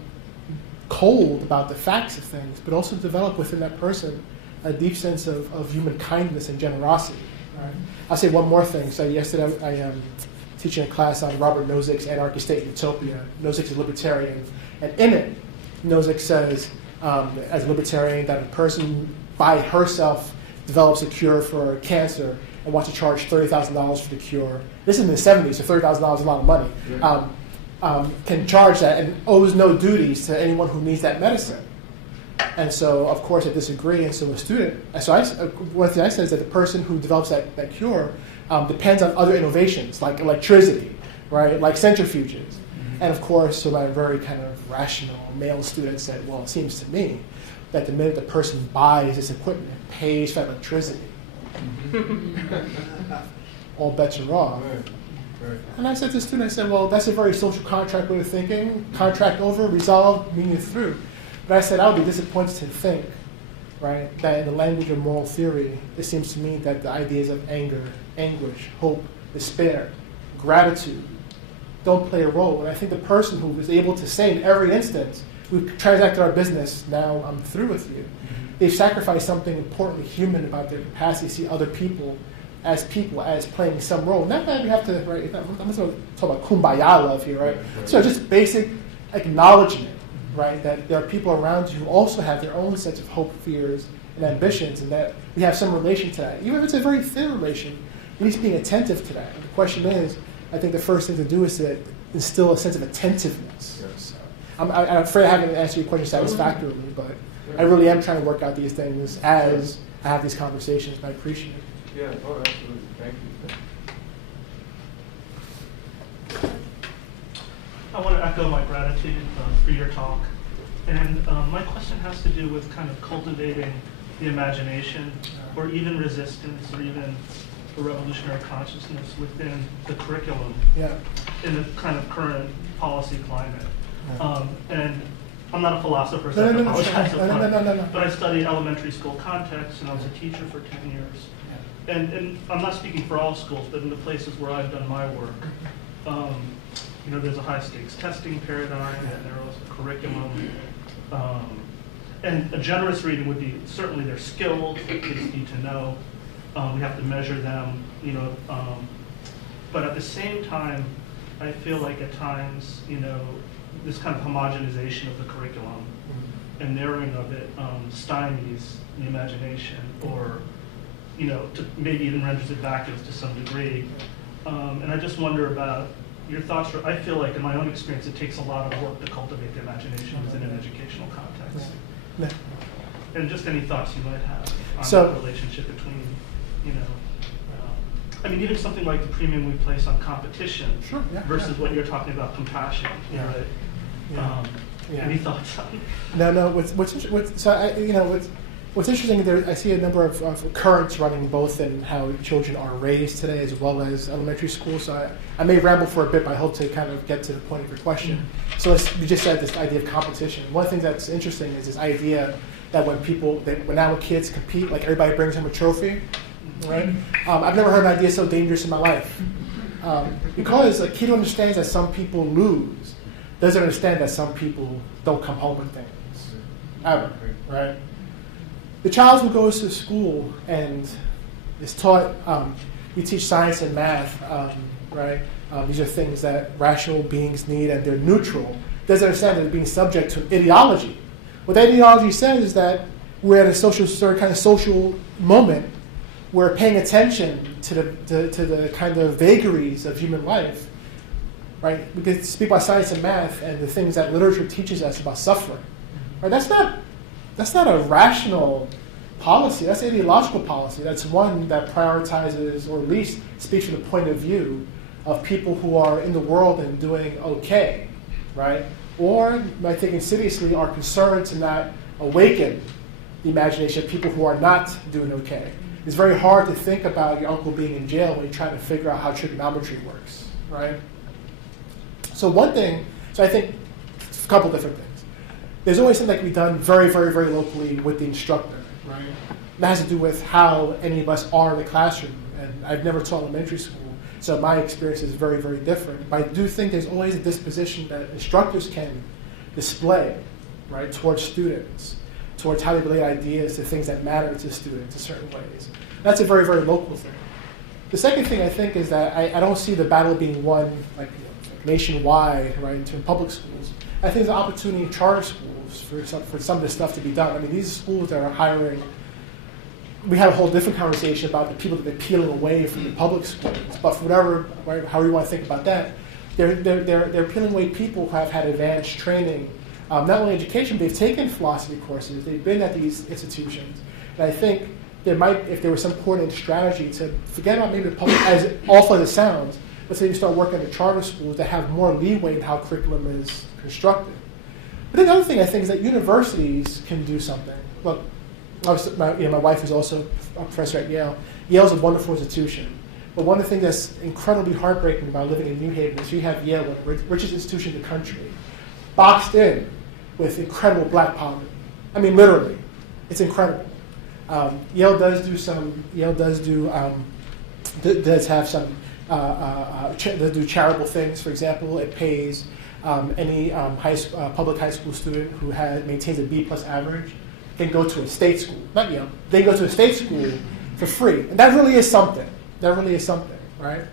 cold about the facts of things, but also develop within that person a deep sense of human kindness and generosity. Right? I'll say one more thing. So yesterday I am teaching a class on Robert Nozick's Anarchy, State, and Utopia. Nozick is a libertarian, and in it, Nozick says, as a libertarian, that a person by herself develops a cure for cancer and wants to charge $30,000 for the cure. This is in the 70s, so $30,000 is a lot of money. Can charge that and owes no duties to anyone who needs that medicine. And so, of course, I disagree. And so a student, one thing I say is that the person who develops that cure depends on other innovations, like electricity, right, like centrifuges. And of course, so my very kind of rational male student said, well, it seems to me that the minute the person buys this equipment and pays for electricity, all bets are off. Right. And I said to the student, I said, well, that's a very social contract way of thinking. Contract over, resolved, meaning through. But I said, I would be disappointed to think, right, that in the language of moral theory, it seems to me that the ideas of anger, anguish, hope, despair, gratitude don't play a role. And I think the person who is able to say in every instance, we've transacted our business, now I'm through with you, they've sacrificed something importantly human about their capacity to see other people as playing some role. Not that we have to, right, I'm not going to talk about kumbaya love here, right? So just basic acknowledgement, right, that there are people around you who also have their own sense of hope, fears, and ambitions, and that we have some relation to that. Even if it's a very thin relation, at least being attentive to that. And the question is, I think the first thing to do is to instill a sense of attentiveness. So I'm afraid I haven't answered your question satisfactorily, but I really am trying to work out these things as I have these conversations, and I appreciate it. Yeah, absolutely. Thank you. I want to echo my gratitude for your talk. And my question has to do with kind of cultivating the imagination or even resistance or even a revolutionary consciousness within the curriculum in the kind of current policy climate. And I'm not a philosopher, so I apologize up front. But I studied elementary school context, and I was a teacher for 10 years. And I'm not speaking for all schools, but in the places where I've done my work, there's a high-stakes testing paradigm, and there was a curriculum. And a generous reading would be certainly their skills that kids need to know. We have to measure them, but at the same time, I feel like at times, this kind of homogenization of the curriculum and narrowing of it stymies the imagination, or maybe even renders it vacuous to some degree. And I just wonder about your thoughts. I feel like in my own experience, it takes a lot of work to cultivate the imagination within an educational context. Yeah. And just any thoughts you might have on So- the relationship between, even something like the premium we place on competition Sure, yeah, versus yeah. what you're talking about, compassion. Yeah. Right? Yeah. Any thoughts on? No. What's interesting there, I see a number of currents running both in how children are raised today as well as elementary school. So I may ramble for a bit, but I hope to kind of get to the point of your question. So you just said this idea of competition. One of the things that's interesting is this idea that when kids compete, like everybody brings home a trophy, right? I've never heard an idea so dangerous in my life. Because a kid who understands that some people lose doesn't understand that some people don't come home with things, ever, right? The child who goes to school and is taught, we teach science and math, right? These are things that rational beings need, and they're neutral. Doesn't understand that they're being subject to ideology. What that ideology says is that we're at a social moment. We're paying attention to the kind of vagaries of human life, right? We can speak about science and math and the things that literature teaches us about suffering, right? That's not a rational policy. That's an ideological policy. That's one that prioritizes, or at least speaks from the point of view of people who are in the world and doing okay, right? Or, by taking seriously, are concerned to not awaken the imagination of people who are not doing okay. It's very hard to think about your uncle being in jail when you're trying to figure out how trigonometry works, right? So I think a couple different things. There's always something that can be done very, very, very locally with the instructor, right? That has to do with how any of us are in the classroom. And I've never taught elementary school, so my experience is very, very different. But I do think there's always a disposition that instructors can display, right, towards students, towards how they relate ideas to things that matter to students in certain ways. That's a very, very local thing. The second thing I think is that I don't see the battle being won like nationwide, right, into public schools. I think there's an opportunity in charter schools for some of this stuff to be done. I mean, these schools that are hiring, we had a whole different conversation about the people that they're peeling away from the public schools. But for whatever, right, however you want to think about that, they're peeling away people who have had advanced training, not only education, but they've taken philosophy courses, they've been at these institutions. And I think there might, if there was some coordinated strategy to forget about maybe the public, as awful as it sounds, but say you start working at the charter schools that have more leeway in how curriculum is constructed. But then the other thing I think is that universities can do something. Look, my wife is also a professor at Yale. Yale's a wonderful institution. But one of the things that's incredibly heartbreaking about living in New Haven is you have Yale, one of the richest institution in the country, boxed in with incredible black poverty. I mean, literally, it's incredible. Yale does have some do charitable things. For example, it pays any public high school student who maintains a B+ average can go to a state school. Not Yale. They go to a state school for free, and that really is something. Right?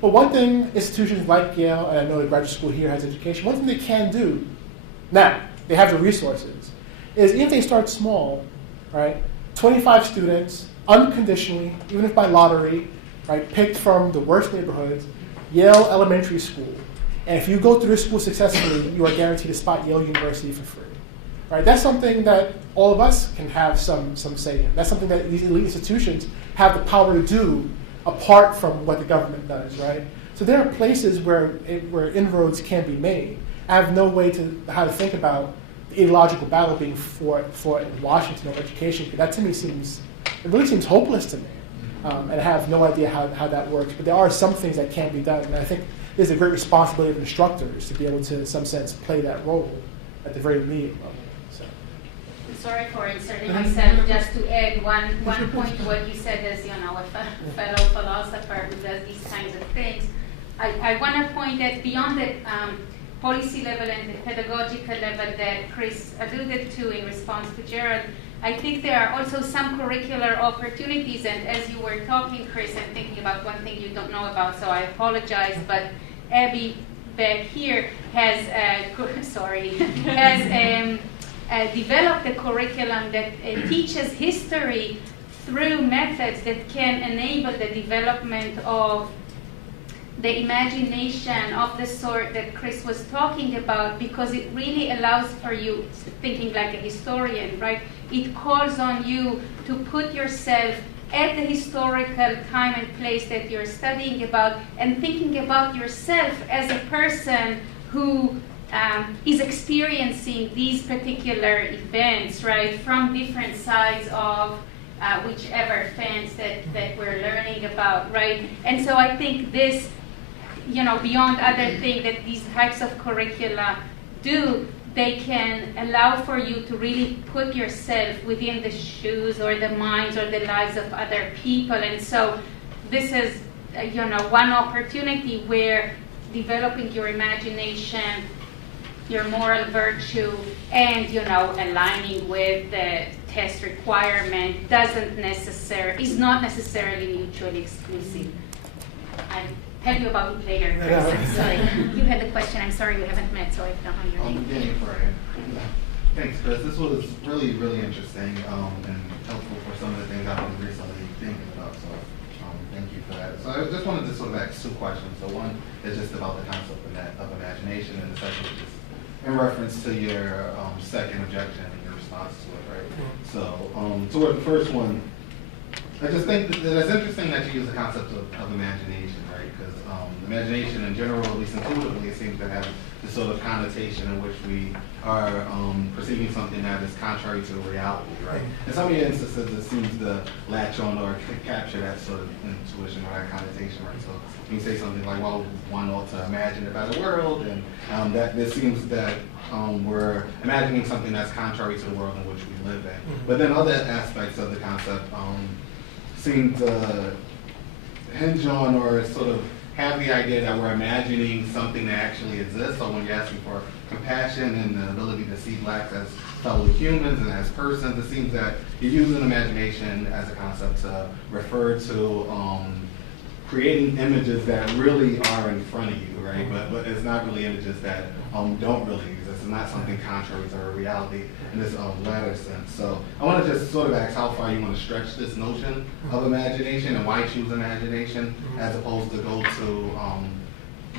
But one thing institutions like Yale, and I know the graduate school here has education, one thing they can do, now, they have the resources, is even if they start small, right, 25 students, unconditionally, even if by lottery, right, picked from the worst neighborhoods, Yale Elementary School. And if you go through this school successfully, you are guaranteed a spot at Yale University for free. Right? That's something that all of us can have some say in. That's something that these elite institutions have the power to do apart from what the government does, right? So there are places where inroads can be made. I have no way how to think about the ideological battle being fought in Washington over education. That to me really seems hopeless to me. And I have no idea how that works. But there are some things that can be done. And I think there's a great responsibility of instructors to be able to, in some sense, play that role at the very immediate level. So. I'm sorry for inserting myself. Just to add one point to what you said as, a fellow philosopher who does these kinds of things. I want to point that beyond the policy level and the pedagogical level that Chris alluded to in response to Gerald, I think there are also some curricular opportunities, and as you were talking, Chris, I'm thinking about one thing you don't know about, so I apologize, but Abby back here has developed a curriculum that teaches history through methods that can enable the development of the imagination of the sort that Chris was talking about, because it really allows for you thinking like a historian, right? It calls on you to put yourself at the historical time and place that you're studying about, and thinking about yourself as a person who is experiencing these particular events, right, from different sides of whichever fence that we're learning about, right? And so I think this, beyond other things that these types of curricula do, they can allow for you to really put yourself within the shoes or the minds or the lives of other people. And so this is, one opportunity where developing your imagination, your moral virtue, and, aligning with the test requirement is not necessarily mutually exclusive. I'll tell you about it later, Chris. I'm sorry. You had the question. I'm sorry we haven't met, so I don't know your name. Danny Frey. Thanks, Chris. This was really, really interesting and helpful for some of the things I've been recently thinking about. So thank you for that. So I just wanted to sort of ask two questions. So one is just about the concept of imagination, and the second is just in reference to your second objection and your response to it, right? So toward the first one, I just think that it's interesting that you use the concept of imagination, right? Because imagination in general, at least intuitively, it seems to have this sort of connotation in which we are perceiving something that is contrary to reality, right? In some of your instances, it seems to latch on or capture that sort of intuition or that connotation, right? So you say something like, well, one ought to imagine a better world, and that it seems that we're imagining something that's contrary to the world in which we live in. But then other aspects of the concept seem to hinge on or sort of have the idea that we're imagining something that actually exists. So when you're asking for compassion and the ability to see blacks as fellow humans and as persons, it seems that you're using imagination as a concept to refer to creating images that really are in front of you, right? But it's not really images that don't really exist. It's not something contrary to our reality in this latter sense. So I want to just sort of ask how far you want to stretch this notion of imagination and why choose imagination as opposed to go to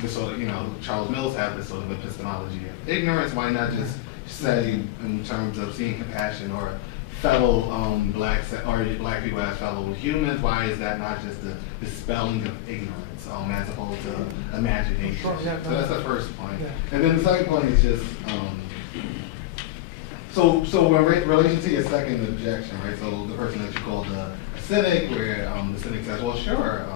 the sort of, Charles Mills had this sort of epistemology of ignorance. Why not just say in terms of seeing compassion or fellow blacks or black people as fellow humans? Why is that not just the dispelling of ignorance as opposed to imagination? So that's the first point. And then the second point is just so in relation to your second objection, right? So the person that you called a cynic, where the cynic says, well, sure,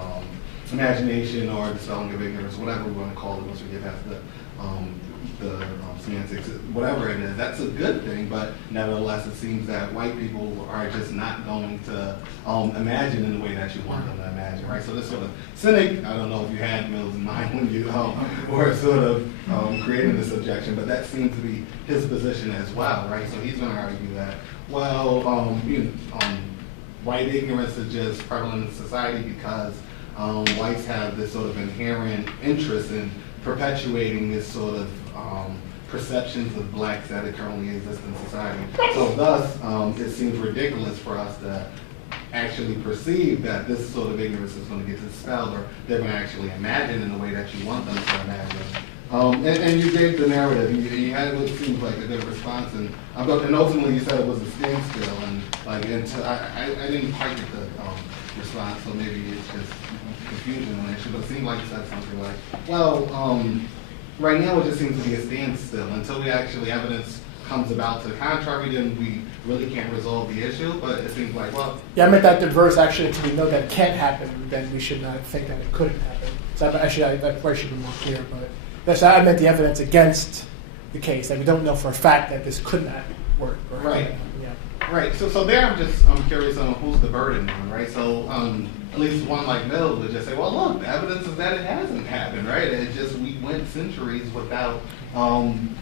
imagination or dispelling of ignorance, whatever we want to call it, once we get past the semantics, whatever it is, that's a good thing, but nevertheless it seems that white people are just not going to imagine in the way that you want them to imagine, right? So this sort of cynic, I don't know if you had Mills in mind when you were sort of creating this objection, but that seems to be his position as well, right? So he's going to argue that, well, white ignorance is just prevalent in society because whites have this sort of inherent interest in perpetuating this sort of perceptions of blacks that currently exist in society. So thus, it seems ridiculous for us to actually perceive that this sort of ignorance is going to get dispelled, or they're going to actually imagine in the way that you want them to imagine. And you gave the narrative. You had what seems like a good response, and ultimately you said it was a standstill, and I didn't quite get the response, so maybe it's just confusion on the issue, but it seemed like you said something like, well, right now it just seems to be a standstill. Until evidence comes about to the contrary, then we really can't resolve the issue, but it seems like, well... Yeah, I meant that the verse actually, until we know that it can't happen, then we should not think that it couldn't happen. So I probably should be more clear, but I meant the evidence against the case, that we don't know for a fact that this could not work. Right. Yeah. Right. So there I'm curious on who's the burden on, right? So at least one like Mills would just say, well, look, the evidence is that it hasn't happened, right? It just, we went centuries without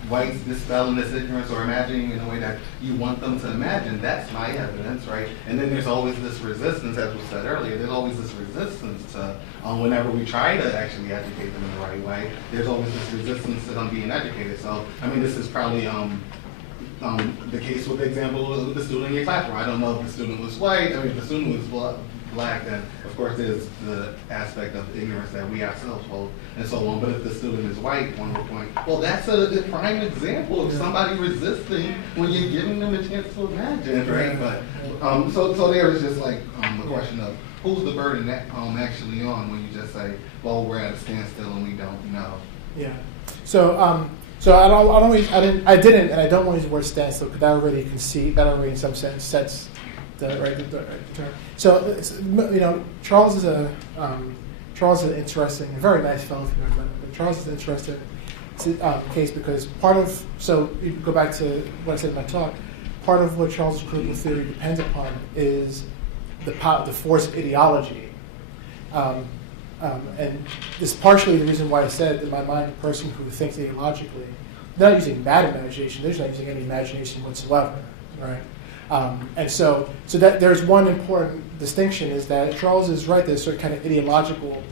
whites dispelling this ignorance or imagining in a way that you want them to imagine. That's my evidence, right? And then there's always this resistance, as was said earlier, there's always this resistance to, whenever we try to actually educate them in the right way, there's always this resistance to them being educated. So, I mean, this is probably the case with the example of the student in your classroom. I don't know if the student was white, I mean, if the student was black, then of course there's the aspect of ignorance that we ourselves hold and so on. But if the student is white, one will point, well, that's a prime example of somebody resisting when you're giving them a chance to imagine, right? But so there is just like the question of who's the burden that, actually on when you just say, well, we're at a standstill and we don't know. Yeah. So I didn't, and I don't want to use the word standstill because that already in some sense sets the right term. So Charles is an interesting, a very nice fellow. But Charles is an interesting case because so you go back to what I said in my talk. Part of what Charles' critical theory depends upon is the force of ideology. And this is partially the reason why I said, in my mind, a person who thinks ideologically, they're not using bad imagination, they're just not using any imagination whatsoever, right? And so that there's one important distinction is that Charles is right, there's a certain kind of ideological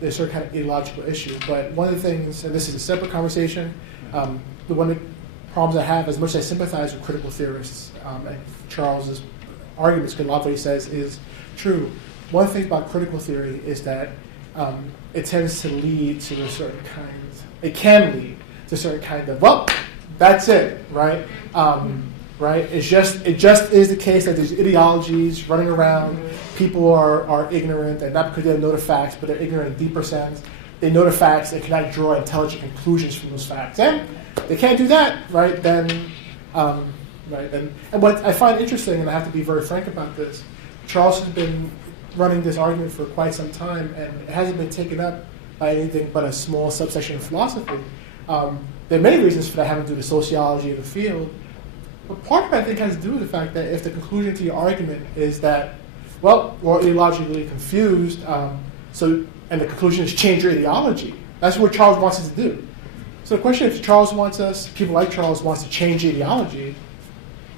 issue. But one of the things, and this is a separate conversation, the one of the problems I have, as much as I sympathize with critical theorists, and Charles's arguments, because a lot of what he says is true. One of the things about critical theory is that it tends to lead to a certain kind, it can lead to a certain kind of, well, that's it, right? Right? It just is the case that there's ideologies running around, people are ignorant, and not because they don't know the facts, but they're ignorant in a deeper sense. They know the facts, they cannot draw intelligent conclusions from those facts. And they can't do that, right? Then, right? And what I find interesting, and I have to be very frank about this, Charles has been running this argument for quite some time, and it hasn't been taken up by anything but a small subsection of philosophy. There are many reasons for that, having to do with sociology of the field. But part of it, I think, has to do with the fact that if the conclusion to your argument is that, well, we're ideologically confused, and the conclusion is change your ideology, that's what Charles wants us to do. So the question is, if people like Charles wants to change ideology,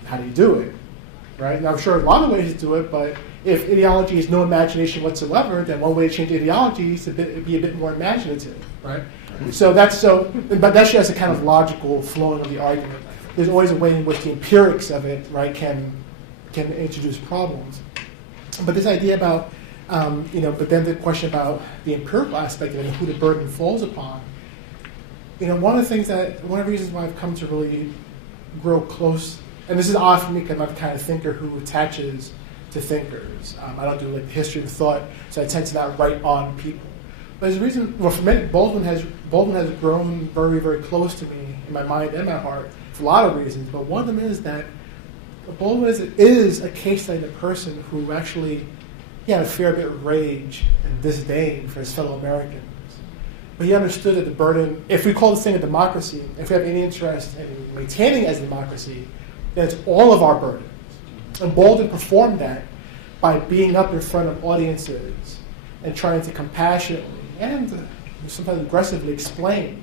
how do you do it? Right? Now, I'm sure a lot of ways to do it, but if ideology is no imagination whatsoever, then one way to change ideology is to be a bit more imaginative, right? But that's just a kind of logical flowing of the argument. There's always a way in which the empirics of it, right, can introduce problems. But this idea about, but then the question about the empirical aspect of it and who the burden falls upon. One of the reasons why I've come to really grow close, and this is odd for me because I'm not the kind of thinker who attaches to thinkers. I don't do like the history of thought, so I tend to not write on people. But there's a reason. Well, for me, Baldwin has grown very, very close to me in my mind and my heart for a lot of reasons. But one of them is that Baldwin is a case study of a person who actually had a fair bit of rage and disdain for his fellow Americans. But he understood that the burden, if we call this thing a democracy, if we have any interest in maintaining it as a democracy, then it's all of our burdens. And Baldwin performed that by being up in front of audiences and trying to compassionately and sometimes aggressively explain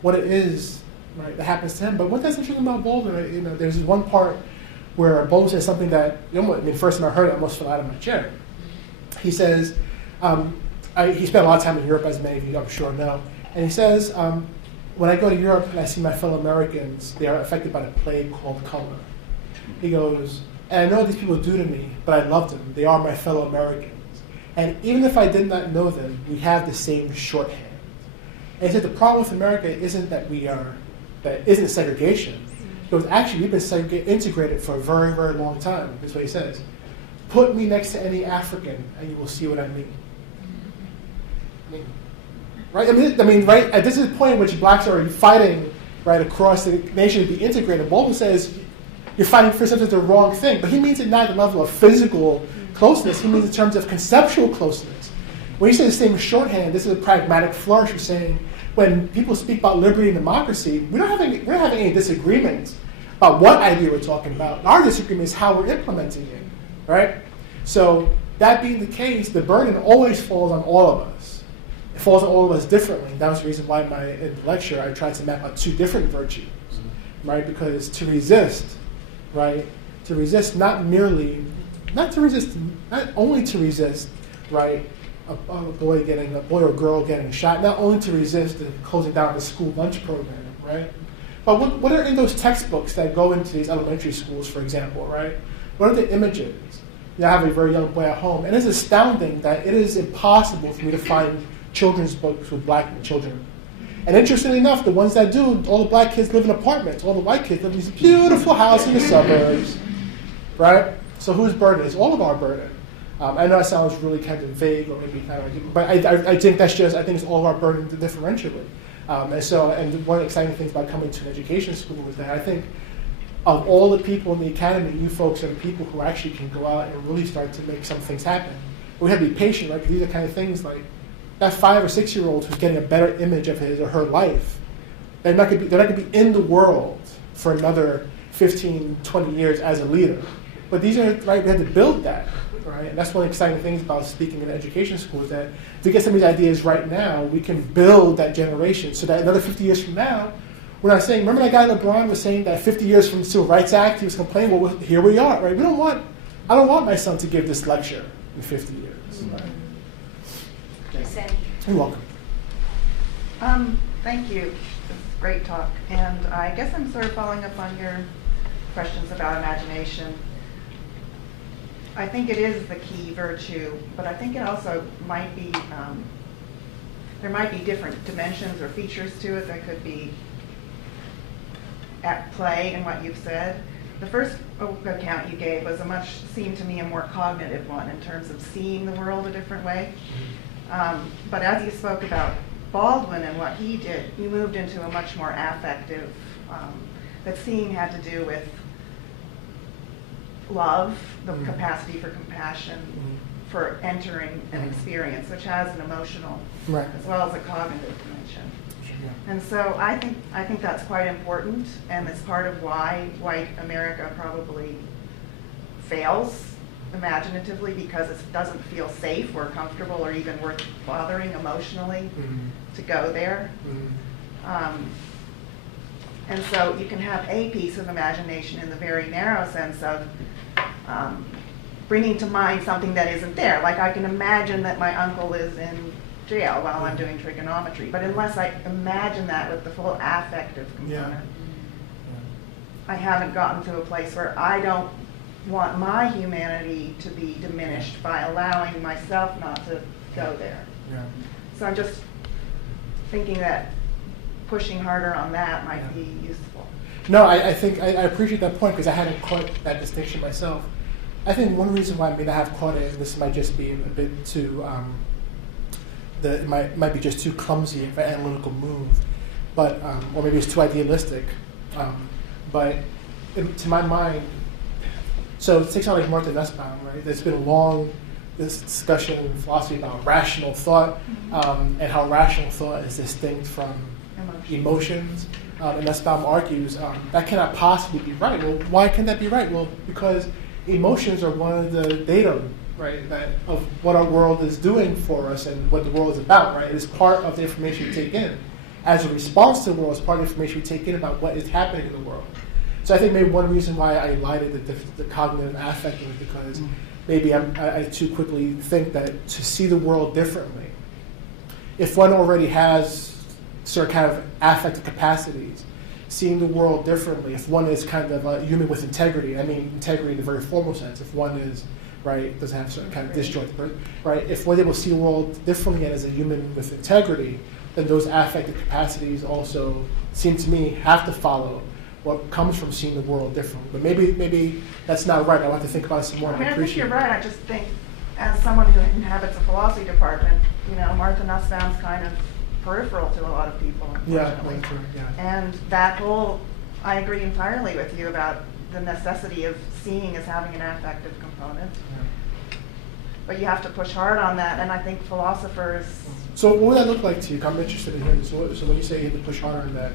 what it is, right, that happens to him. But what that's interesting about Baldwin, right, there's this one part where Baldwin says something that, first time I heard it, I almost fell out of my chair. He says, he spent a lot of time in Europe, as many of you I'm sure know, and he says, when I go to Europe and I see my fellow Americans, they are affected by the plague called color. He goes, and I know what these people do to me, but I love them. They are my fellow Americans. And even if I did not know them, we have the same shorthand. And he said the problem with America isn't that isn't segregation. He goes, actually, we've been integrated for a very, very long time. That's what he says. Put me next to any African, and you will see what I mean. Right? Right? This is the point in which blacks are fighting right across the nation to be integrated. Baldwin says you're fighting for something the wrong thing, but he means it not at the level of physical closeness. He means in terms of conceptual closeness. When you say the same shorthand, this is a pragmatic flourish. You're saying when people speak about liberty and democracy, we're not having any disagreements about what idea we're talking about. Our disagreement is how we're implementing it, right? So That being the case, the burden always falls on all of us. It falls on all of us differently. That was the reason why in the lecture I tried to map out 2 different virtues, right? Because to resist, right? To resist not only to resist, right? A boy or girl getting shot, not only to resist and closing down the school lunch program, right? But what are in those textbooks that go into these elementary schools, for example, right? What are the images? I have a very young boy at home, and it's astounding that it is impossible for me to find children's books with black children. And interestingly enough, the ones that do, all the black kids live in apartments, all the white kids live in these beautiful houses in the suburbs, right? So whose burden? It's all of our burden. I know that sounds really kind of vague, or maybe kind of, but I think I think it's all of our burden differentially. And one of the exciting things about coming to an education school is that I think of all the people in the academy, you folks are the people who actually can go out and really start to make some things happen. But we have to be patient, right? Because these are kind of things like that 5 or 6 year old who's getting a better image of his or her life. They're not going to be in the world for another 15, 20 years as a leader. But these are, right, we have to build that, right? And that's one of the exciting things about speaking in education school is that if we get some of these ideas right now, we can build that generation so that another 50 years from now, we're not saying, remember that guy Lebron was saying that 50 years from the Civil Rights Act, he was complaining, well, here we are, right? I don't want my son to give this lecture in 50 years. Right? You're welcome. Thank you. It's a great talk. And I guess I'm sort of following up on your questions about imagination. I think it is the key virtue, but I think it also might be, there might be different dimensions or features to it that could be at play in what you've said. The first account you gave was seemed to me a more cognitive one in terms of seeing the world a different way. But as you spoke about Baldwin and what he did, you moved into a much more affective, that seeing had to do with love, the capacity for compassion, for entering an experience, which has an emotional as well as a cognitive dimension. And so I think that's quite important, and it's part of why white America probably fails imaginatively, because it doesn't feel safe or comfortable or even worth bothering emotionally to go there. And so you can have a piece of imagination in the very narrow sense of bringing to mind something that isn't there. Like I can imagine that my uncle is in jail while I'm doing trigonometry, but unless I imagine that with the full affective component, I haven't gotten to a place where I don't want my humanity to be diminished by allowing myself not to go there. So I'm just thinking that pushing harder on that might be useful. No, I think I appreciate that point because I hadn't caught that distinction myself. I think one reason why I may not have caught it, and this might just be a bit too, it might be just too clumsy of an analytical move, but or maybe it's too idealistic. But to my mind, so it takes on like Martha Nussbaum, right? There's been a long discussion in philosophy about rational thought and how rational thought is distinct from emotions. And Nussbaum argues that cannot possibly be right. Well, why can that be right? Well, because emotions are one of the data, right, of what our world is doing for us and what the world is about, right? It is part of the information we take in. As a response to the world, it's part of the information we take in about what is happening in the world. So I think maybe one reason why I elided the cognitive affecting is because maybe I too quickly think that to see the world differently, if one already has certain kind of affective capacities, seeing the world differently, if one is kind of a human with integrity, I mean integrity in a very formal sense, if one is, right, doesn't have certain kind of disjoint, right, if one's able to see the world differently and as a human with integrity, then those affective capacities also seem to me have to follow what comes from seeing the world differently. But maybe that's not right. I want to think about it some more. I think you're right. I just think, as someone who inhabits a philosophy department, Martha Nussbaum's kind of peripheral to a lot of people, unfortunately. Yeah, right, yeah. And that whole, I agree entirely with you about the necessity of seeing as having an affective component. Yeah. But you have to push hard on that, and I think philosophers... So what would that look like to you? I'm interested in hearing. So when you say you have to push hard on that,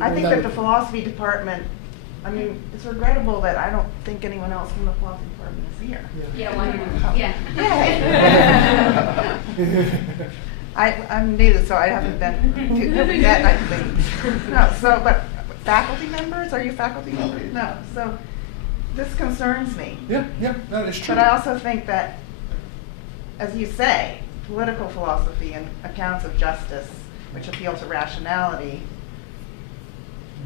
I think that the philosophy department I mean, it's regrettable that I don't think anyone else from the philosophy department is here. Yeah, one more. Yay. I'm new, so I haven't been yet, I think. No, so, but faculty members, are you faculty members? No, so this concerns me. Yeah, that is true. But I also think that, as you say, political philosophy and accounts of justice, which appeal to rationality,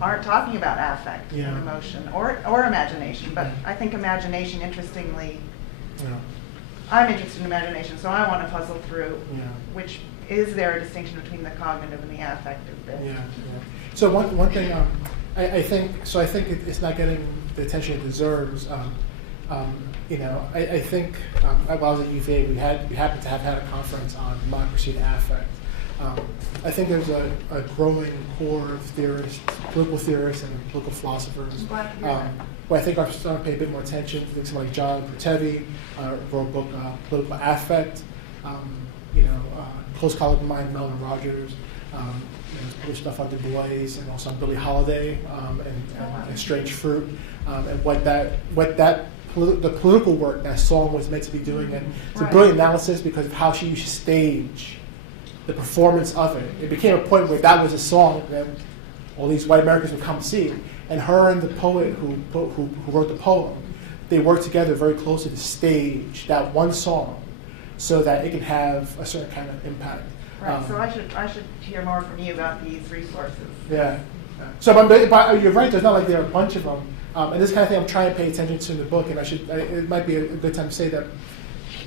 aren't talking about affect and emotion or imagination. But I think imagination, interestingly, I'm interested in imagination, so I want to puzzle through which is there a distinction between the cognitive and the affective bit. So one thing I think it's not getting the attention it deserves. I think while I was at UVA, we happened to have had a conference on democracy and affect. I think there's a growing core of theorists, political theorists and political philosophers, who I think are starting to pay a bit more attention. I think someone like John Pertevi wrote a book, Political Affect. Close colleague of mine, Melvin Rogers, published stuff on Du Bois and also on Billie Holiday and Strange Fruit, and the political work that song was meant to be doing. And it's a brilliant analysis because of how she used to stage the performance of it. It became a point where that was a song that all these white Americans would come see. And her and the poet who wrote the poem, they worked together very closely to stage that one song so that it can have a certain kind of impact. Right. So I should hear more from you about these resources. Yeah. So, but you're right. There's not like there are a bunch of them, and this kind of thing I'm trying to pay attention to in the book. And it might be a good time to say that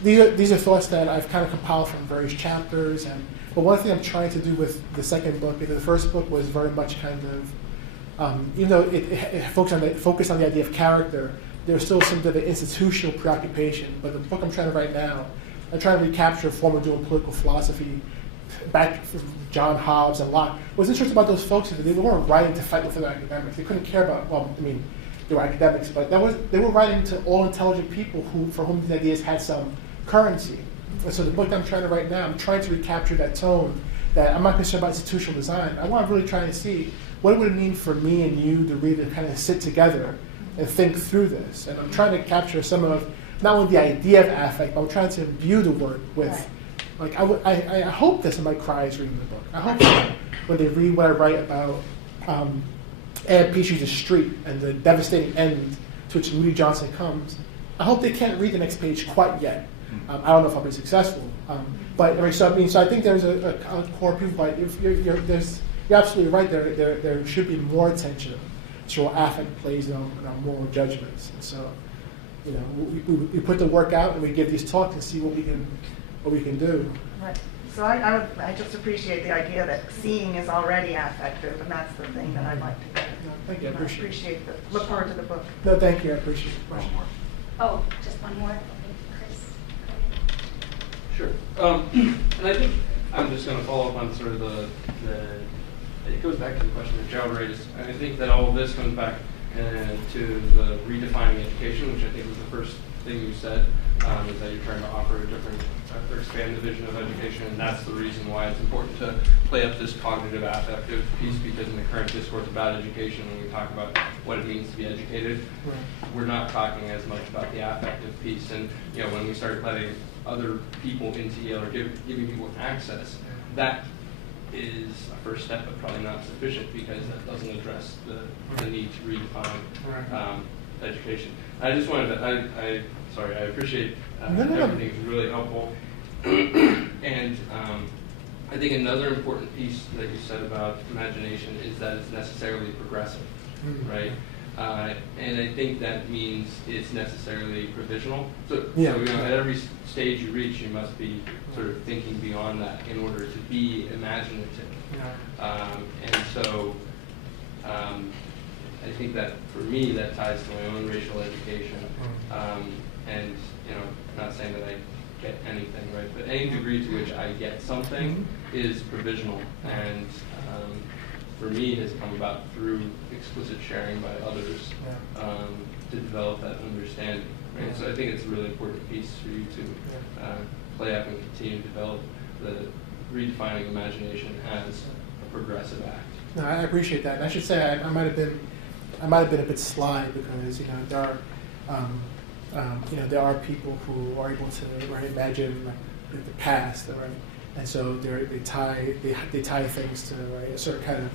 these are thoughts that I've kind of compiled from various chapters. But one thing I'm trying to do with the second book, the first book was very much kind of, even though it focused on the idea of character, there's still some of the institutional preoccupation. But the book I'm trying to write now, I'm trying to recapture a form of doing political philosophy back from John Hobbes and Locke. What's interesting about those folks is that they weren't writing to fight with other academics. They couldn't care about, they were academics, but they were writing to all intelligent people for whom these ideas had some currency. And so the book that I'm trying to write now, I'm trying to recapture that tone that I'm not concerned about institutional design. I want to really try to see what would it mean for me and you, the reader, to kind of sit together and think through this. And I'm trying to capture some of, not only the idea of affect, but I'm trying to imbue the work with, I hope that somebody cries reading the book. I hope that when they read what I write about Ann Petry's Street and the devastating end to which Moody Johnson comes, I hope they can't read the next page quite yet. I don't know if I'll be successful, but so I think there's a core of people. But you're absolutely right. There should be more attention to what affect plays in our moral judgments. And so, we put the work out and we give these talks and see what we can do. Right. So I just appreciate the idea that seeing is already affective, and that's the thing that I'd like to do. No, thank you. I appreciate it. Look forward to the book. No, thank you. I appreciate the question. Oh, just one more. Sure. And I think I'm just going to follow up on sort of it goes back to the question that Gerald raised. And I think that all of this comes back to the redefining education, which I think was the first thing you said, is that you're trying to offer a different, or expand the vision of education, and that's the reason why it's important to play up this cognitive affective piece, because in the current discourse about education, when we talk about what it means to be educated, we're not talking as much about the affective piece. And when we start letting other people into Yale or giving people access, that is a first step, but probably not sufficient, because that doesn't address the need to redefine education. I just wanted to, I appreciate everything's really helpful. And I think another important piece that you said about imagination is that it's necessarily progressive, right? And I think that means it's necessarily provisional. So at every stage you reach, you must be sort of thinking beyond that in order to be imaginative. And so I think that for me that ties to my own racial education. And not saying that I get anything, right, but any degree to which I get something is provisional, and for me has come about through explicit sharing by others to develop that understanding. Right? So I think it's a really important piece for you to play up and continue to develop the redefining imagination as a progressive act. No, I appreciate that. And I should say I might have been I might have been a bit sly because there are people who are able to imagine like, the past, right? And so they tie things to a certain kind of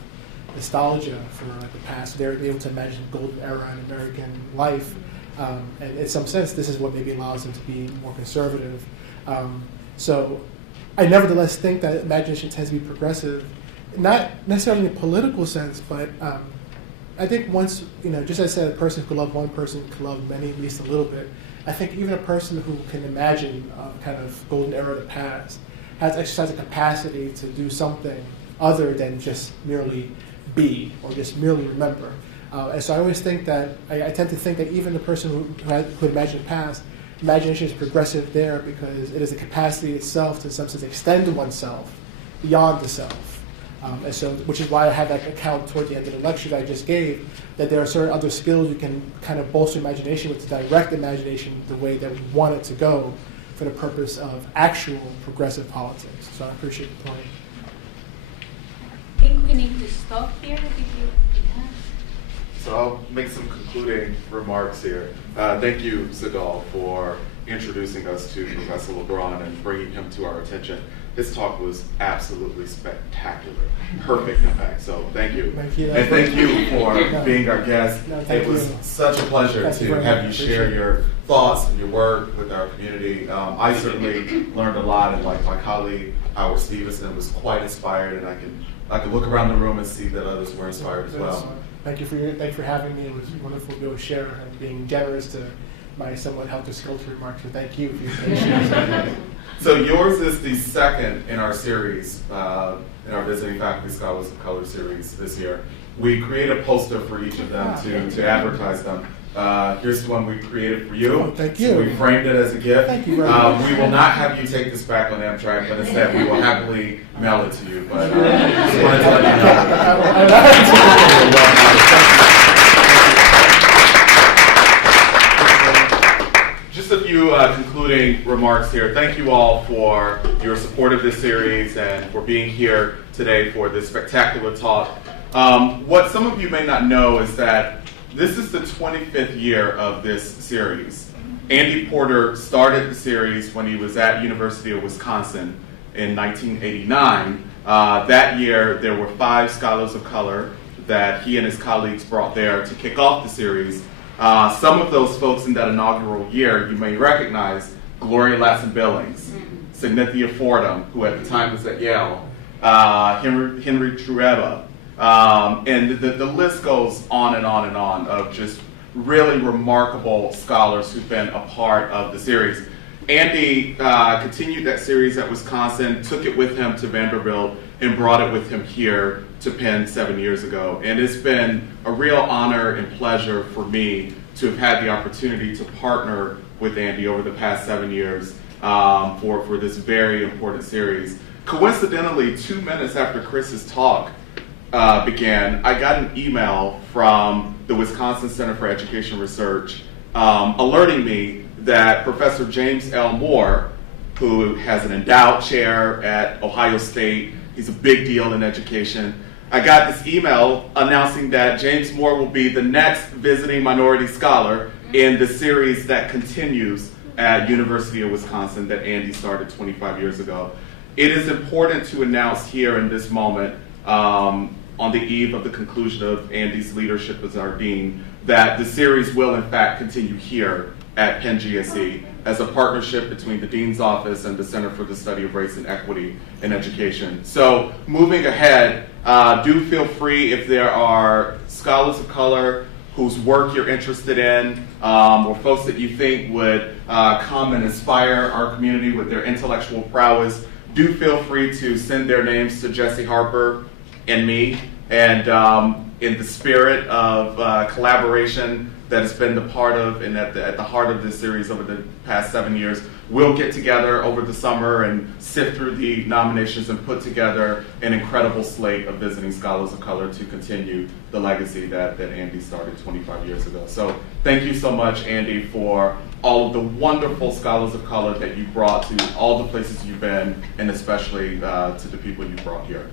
nostalgia for the past. They're able to imagine the golden era in American life, and in some sense, this is what maybe allows them to be more conservative. So, I nevertheless think that imagination tends to be progressive, not necessarily in a political sense, but I think once, just as I said, a person who can love one person can love many, at least a little bit. I think even a person who can imagine kind of golden era of the past has exercised a capacity to do something other than just merely be or just merely remember. And so I always think that, I tend to think that even the person who imagined the past, imagination is progressive there because it is the capacity itself to, in some sense, extend oneself beyond the self. And so, which is why I had that account toward the end of the lecture that I just gave, that there are certain other skills you can kind of bolster imagination with, to direct imagination the way that we want it to go for the purpose of actual progressive politics. So I appreciate the point. I think we need to stop here. So I'll make some concluding remarks here. Thank you, Sadal, for introducing us to Professor Lebron and bringing him to our attention. His talk was absolutely spectacular. Perfect, in fact. So thank you. Thank you. And thank you for being our guest. No, thank it was you. such a pleasure to have you share your thoughts and your work with our community. I certainly learned a lot, and like my colleague, Howard Stevenson, was quite inspired, and I could look around the room and see that others were inspired as well. Thank you for having me. It was wonderful to be able to share and being generous to my somewhat helter-skelter remarks. So thank you for your patience. So yours is the second in our series, in our Visiting Faculty Scholars of Color series this year. We create a poster for each of them to advertise them. Here's the one we created for you. Oh, thank you. So we framed it as a gift. Thank you very much. We will not have you take this back on Amtrak, but instead we will happily mail it to you. But just wanted to let you know. Just a few concluding remarks here. Thank you all for your support of this series and for being here today for this spectacular talk. What some of you may not know is that this is the 25th year of this series. Andy Porter started the series when he was at University of Wisconsin in 1989. That year, there were 5 scholars of color that he and his colleagues brought there to kick off the series. Some of those folks in that inaugural year you may recognize: Gloria Ladson-Billings, Cynthia Fordham, who at the time was at Yale, Henry Trueba, and the list goes on and on and on of just really remarkable scholars who've been a part of the series. Andy continued that series at Wisconsin, took it with him to Vanderbilt, and brought it with him here to Penn 7 years ago. And it's been a real honor and pleasure for me to have had the opportunity to partner with Andy over the past 7 years for this very important series. Coincidentally, 2 minutes after Chris's talk began, I got an email from the Wisconsin Center for Education Research alerting me that Professor James L. Moore, who has an endowed chair at Ohio State, he's a big deal in education. I got this email announcing that James Moore will be the next visiting minority scholar in the series that continues at University of Wisconsin that Andy started 25 years ago. It is important to announce here in this moment, on the eve of the conclusion of Andy's leadership as our dean, that the series will in fact continue here at Penn GSE as a partnership between the Dean's Office and the Center for the Study of Race and Equity in Education. So moving ahead, do feel free, if there are scholars of color whose work you're interested in, or folks that you think would come and inspire our community with their intellectual prowess, do feel free to send their names to Jesse Harper and me. And in the spirit of collaboration that has been the part of and at the heart of this series over the past 7 years, we'll get together over the summer and sift through the nominations and put together an incredible slate of visiting scholars of color to continue the legacy that Andy started 25 years ago. So thank you so much, Andy, for all of the wonderful scholars of color that you brought to all the places you've been, and especially to the people you brought here.